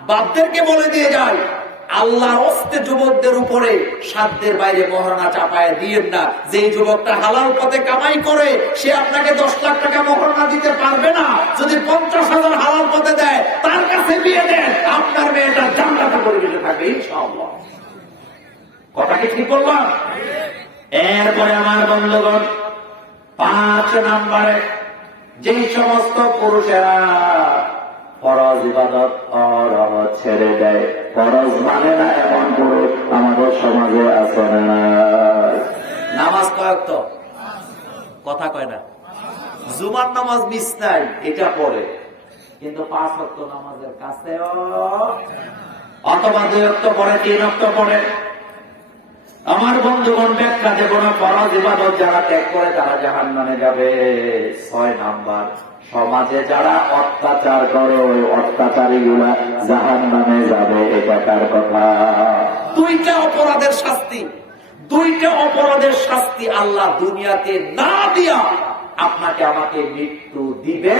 বাপদেরকে বলে দিয়ে যায় আল্লাহর হস্তে যুবকদের উপরে সাধ্যের বাইরে মহারণা চাপায় দিয়েন না। যে যুবকটা হালাল পথে কামাই করে সে আপনাকে 10 লাখ টাকা মহারণা দিতে পারবে না। যদি 50,000 হালাল পথে দেয় তার কাছে বিয়ে দেন, আপনার মেয়েটা জান্নাতে পরিবেশে থাকবে ইনশাআল্লাহ। কথা কি ঠিক বললাম? এরপরে আমার বন্ধুগণ 5 নম্বরে যেই সমস্ত পুরুষেরা ফরজ ইবাদত ছেড়ে দেয়, ফরজ মানে না, এমন পুরুষ আমাদের সমাজে আছে না? নামাজ কয়েক তো কথা কয় না, জুমার নামাজ মিস নাই, এটা পড়ে, কিন্তু 5 ওয়াক্ত নামাজের কাছেও অথবা 2 ওয়াক্ত পড়ে, 3 ওয়াক্ত পড়ে। আমার বন্ধুগণ ব্যাখ্যা দেব না, ফরজ ইবাদত যারা ত্যাগ করে তারা জাহান্নামে যাবে। 6 নাম্বার, সমাজে যারা অত্যাচার করে ওই অত্যাচারী গুলা জাহান্নামে যাবে। এটা কার কথা? 2টা অপরাধের শাস্তি, 2টা অপরাধের শাস্তি আল্লাহ দুনিয়াতে না দিয়া আপনাকে আমাকে মৃত্যু দিবে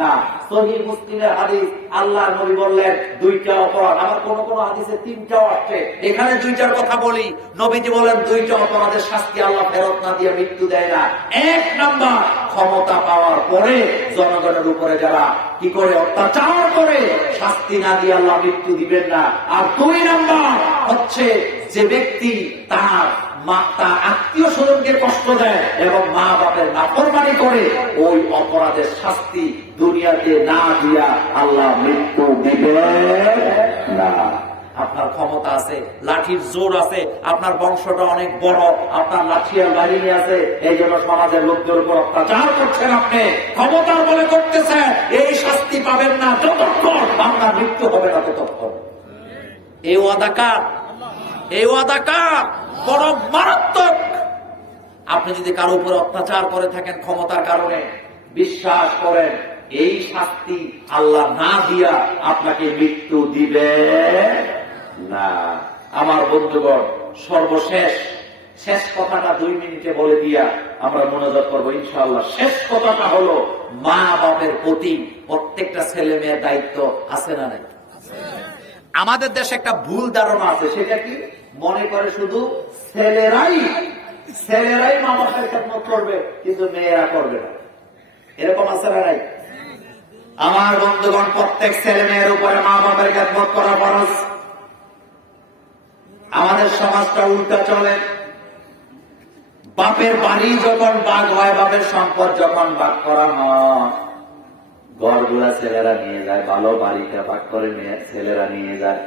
না। সহিহ মুসলিমের হাদিস, আল্লাহর নবী বললেন 2টা অপরাধ। আমার কোন কোন হাদিসে 3টাও আসছে, এখানে 2টার কথা বলি। নবীজি বলেন 2টা অপরাধের শাস্তি আল্লাহ ফেরত না দিয়ে মৃত্যু দেয় না। 1 নাম্বার, ক্ষমতা পাওয়ার পরে জনগণের উপরে যারা কি করে অত্যাচার করে, শাস্তি না দিয়ে আল্লাহ মৃত্যু দিবেন না। আর 2 নাম্বার হচ্ছে যে ব্যক্তি তার আত্মীয় স্বজনকে কষ্ট দেয় এবং মা বাপের নাফরমানি করে, ওই অপরাধের শাস্তি দুনিয়াতে না দিয়া আল্লাহ মৃত্যু দিবে না। আপনার ক্ষমতা আছে, লাঠির জোর আছে, আপনার বংশটা অনেক বড়, আপনার লাঠিয়ার বাহিনী আছে, এই জন্য সমাজের লোকদের উপর অত্যাচার করছেন, আপনি ক্ষমতার বলে করতেছেন, এই শাস্তি পাবেন না যতক্ষণ আপনার মৃত্যু হবে না ততক্ষণ। এই ওয়াদাকার, এই ওয়াদাকার বড় মারাত্মক। আপনি যদি কারো উপর অত্যাচার করে থাকেন ক্ষমতার কারণে, বিশ্বাস করেন এই শাস্তি আল্লাহ না দিয়া আপনাকে মৃত্যু দিবে না। আমার বন্ধুগণ সর্বশেষ শেষ কথাটা 2 মিনিটে বলে দিয়া আমরা মনোযোগ করবো ইনশাআল্লাহ। শেষ কথাটা হলো মা বাপের প্রতি প্রত্যেকটা ছেলে মেয়ের দায়িত্ব আছে না নাই? আমাদের দেশে একটা ভুল ধারণা আছে, সেটা কি মনে করে শুধু ছেলেরাই মা বাপের খেদমত করবে কিন্তু মেয়েরা করবে না। এরকম আছে না নাই? আমার বন্ধুগণ প্রত্যেক ছেলে মেয়ের উপরে মা বাপের খেদমত করা ফরজ। আমাদের সমাজটা উল্টা চলে। বাপের বাড়ি যখন ভাগ হয়, বাপের সম্পদ যখন ভাগ করা হয়, ঘরগুলা ছেলেরা নিয়ে যায়, ভালো বাড়িটা ভাগ করে ছেলেরা নিয়ে যায়,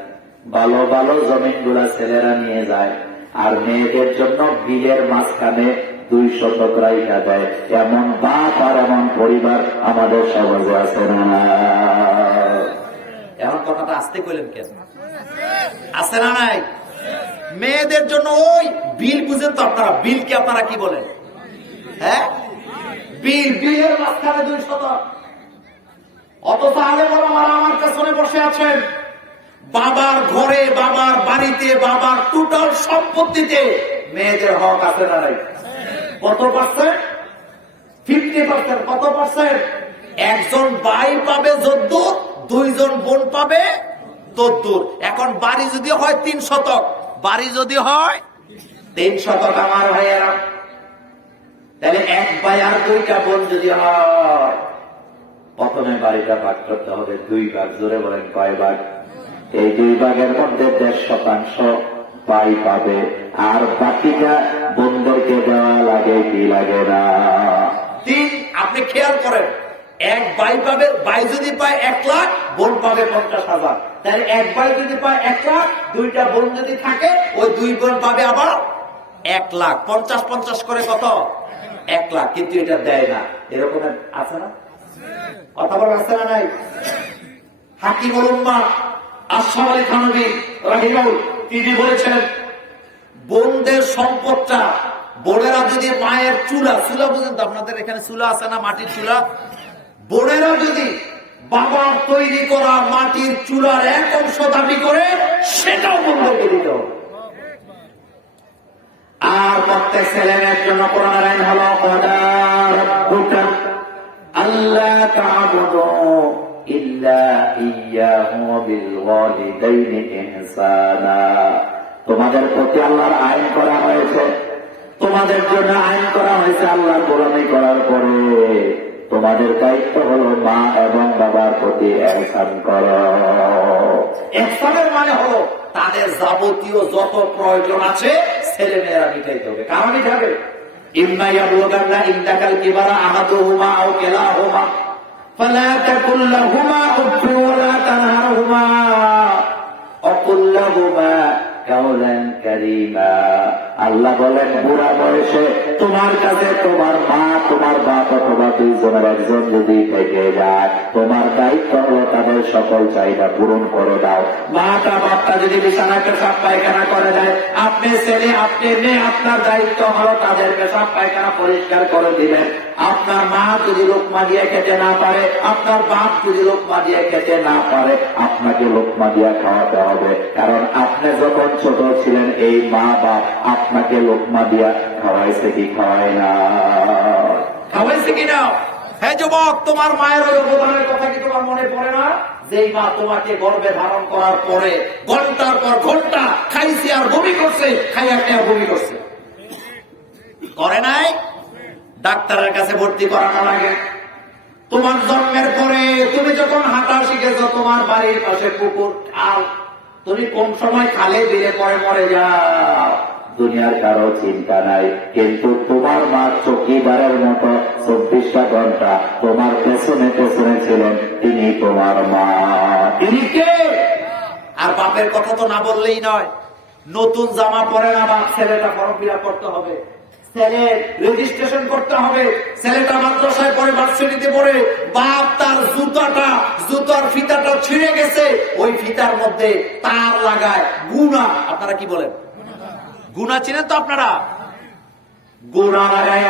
ভালো ভালো জমিন গুলা ছেলেরা নিয়ে যায়, আর মেয়েদের জন্য বিলের মাঝখানে 2 শতক রাইখা দেয়। এমন বাপ আর এমন পরিবার আমাদের সমাজে আছে না? এমন কথাটা আসতে কইলেন কেন? আছে না নাই? মেয়েদের জন্য ওই বিল বুঝেন তো আপনারা, বিলকে আপনারা কি বলেন? হ্যাঁ, বিলের মাঝখানে 200। অথচ আলে বড়রা আমার পেছনে বসে আছেন, বাবার ঘরে, বাবার বাড়িতে, বাবার টোটাল সম্পত্তিতে মেয়েদের হক আছে না নাই? কত পার্সেন্ট? 50%। কত পার্সেন্ট? একজন ভাই পাবে যদ্দুর, 2 জন বোন পাবে তদ্দুর। এখন বাড়ি যদি হয় 3 শতক, বাড়ি যদি হয় 3 শতক আমার ভাইয়েরা, তাহলে 1 ভাই আর 2টা বোন যদি হয়, প্রথমে বাড়িটা ভাগ করতে হবে 2 ভাগ। জোরে বলেন কয় ভাগ? এই 2 ভাগের মধ্যে 1.5% ভাই পাবে, আর বাকিটা বোনদেরকে দেওয়া লাগে কি লাগে না? 3। আপনি খেয়াল করেন, 1 ভাই পাবে, ভাই যদি পায় 1 লাখ, বোন পাবে 50,000। তাহলে 1 ভাই যদি পায় 1 লাখ, 2টা বোন যদি থাকে, ওই 2 বোন পাবে আবার 1 লাখ। 50-50 করে কত? 1 লাখ। কিন্তু এটা দেয় না। এরকম আছে না? কথা বলা আছে না নাই? হাকিমুল উম্মাহ আশরাফ আলী থানভী রাহিমাহুল্লাহ তিনি বলেছেন, বোনদের সম্পদটা, বোনেরা যদি মায়ের চুলা বুঝেন তো, আপনাদের এখানে চুলা আছে না, মাটির চুলা? বোনেরা যদি বাবার তৈরি করা মাটির চুলার 1 অংশ দাবি করে, সেটাও বোনদেরকে দিতে হবে। আর প্রত্যেক ছেলে মেয়ের জন্য কোরআনের আইন হলো ক্বাদা রাব্বুকা আল্লা তা'বুদু ইল্লা ইয়্যাহু বিল ওয়ালিদাইনি ইহসানা। তোমাদের প্রতি আল্লাহর আইন করা হয়েছে, তোমাদের জন্য আইন করা হয়েছে আল্লাহর গোলামি করার পরে তোমাদের দায়িত্ব হলো মা এবং বাবার প্রতি ইহসান করো। ইহসানের মানে হলো তাদের যাবতীয় যত প্রয়োজন আছে ছেলে মেয়েরা মিটাইতে হবে। কারা মিটাবে? ইম্মা ইয়াবলুগান্না ইনদাকাল কিবারা আহাদুহুমা আও কিলাহুমা ফালা তাকুল লাহুমা উফফিন ওয়া লা তানহারহুমা ওয়া কুল লাহুমা কাওলান কারীমা। আল্লাহ বলেন, বুড়া বয়সে তোমার কাছে তোমার মা, তোমার বাপ অথবা 2 জনের একজন যদি থেকে যায়, তোমার দায়িত্ব হলো তাদের সকল চাহিদা পূরণ করে দাও। মাটা বাপটা যদি বিছানায় পেশাব পায়খানা করে দেয়, আপনি ছেলে, আপনি মেয়ে, আপনার দায়িত্ব হলো তাদের পেশাব পায়খানা পরিষ্কার করে দিবেন। আপনার মা যদি লোকমা দিয়ে খেতে না পারে, আপনার বাপ যদি লোকমা দিয়ে খেতে না পারে, আপনাকে লোকমা দিয়া খাওয়াতে হবে। কারণ আপনি যখন ছোট ছিলেন, এই মা বাপ আপনাকে লোকমা দিয়া খাওয়াইছে কি খাওয়ায় না? খাওয়াইছে কিনা? হ্যাঁ যুবক, তোমার মায়ের ওই অবদানের কথা কি তোমার মনে পড়ে না? যেই মা তোমাকে গর্ভে ধারণ করার পরে ঘন্টার পর ঘন্টা খাইছে আর বমি করছে, খাইয়া খাইয়া বমি করছে, করে নাই? ডাক্তারের কাছে ভর্তি করানো লাগে। তোমার জন্মের পরে তুমি যখন হাঁটা শিখেছ, তোমার বাড়ির পাশে পুকুর, খাল, তুমি কোন সময় খালে দিলে পরে মরে যাও, দুনিয়ার কারো চিন্তা নাই। কিন্তু তোমার মা চৌকিদারের মতো 24টা ঘন্টা তোমার পেছনে পেছনে ছিলেন, তিনি তোমার মা। তিনি কে? আর বাপের কথা তো না বললেই নয়। নতুন জামা পরে না বাপ, ছেলেটা ফর্ম ফিল আপ করতে হবে, ছেলের রেজিস্ট্রেশন করতে হবে, ছেলেটা মাদ্রাসায় পড়ে, ভার্সিটিতে পড়ে, বাপ তার জুতার ফিতাটা ছিঁড়ে গেছে, ওই ফিতার মধ্যে তার লাগায় গুণা। আপনারা কি বলেন? গুণা চিনেন তো আপনারা? গুণা লাগায়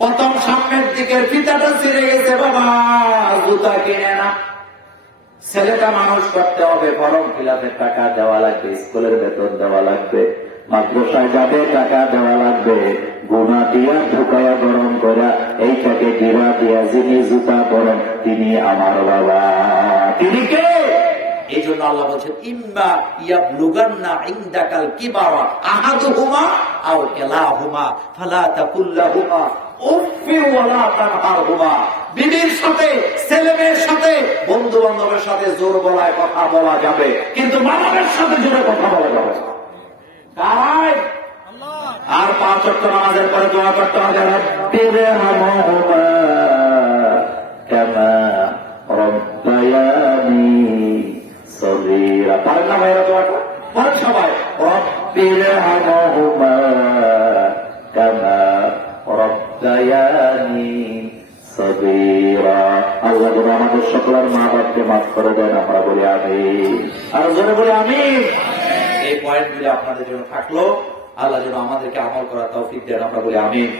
প্রথম সামনের দিকের ফিতাটা ছিঁড়ে গেছে, বাবা জুতা কিনে না। ছেলেটা মানুষ করতে হবে, ফর্ম ফিল আপের টাকা দেওয়া লাগবে, স্কুলের বেতন দেওয়া লাগবে, মাদ্রাসায় যাবে টাকা দেওয়া লাগবে, গুণা দিয়া ঢুকাইয়া গরম করা এইটাকে গিরা দিয়া যিনি জুতা করেন তিনি আমার বাবা। তিনি কে? এই জন্য আল্লাহ বলছেন, ইম্মা ইয়াবলুগান্না ইনদাকাল কিবারা আহাদুহুমা আও কিলাহুমা ফালা তাকুল লাহুমা উফফিন ওয়া লা তানহারহুমা। বিবির সাথে, ছেলে মেয়ের সাথে, বন্ধু বান্ধবের সাথে জোর গলায় কথা বলা যাবে, কিন্তু মানবের সাথে জোরে কথা বলা যাবে না। তাই আর 5 ওয়াক্ত নামাজের পরে দোয়া করতে হবে, রব্বিরহামহুমা কামা রব্বায়ানি সগীরা। পারেন না ভাইরা দোয়াটা? পড়েন সবাই। রব্বিরহামহুমা কামা রব্বায়ানি সগীরা। আল্লাহ যেন আমাদের সকলের মা বাপকে মাফ করে দেন, আমরা বলি আমিন। আর জোরে বলে আমিন। এই পয়েন্টগুলো আপনাদের জন্য থাকলো। আল্লাহ যেন আমাদেরকে আমল করার তৌফিক দেন, আমরা বলি আমিন।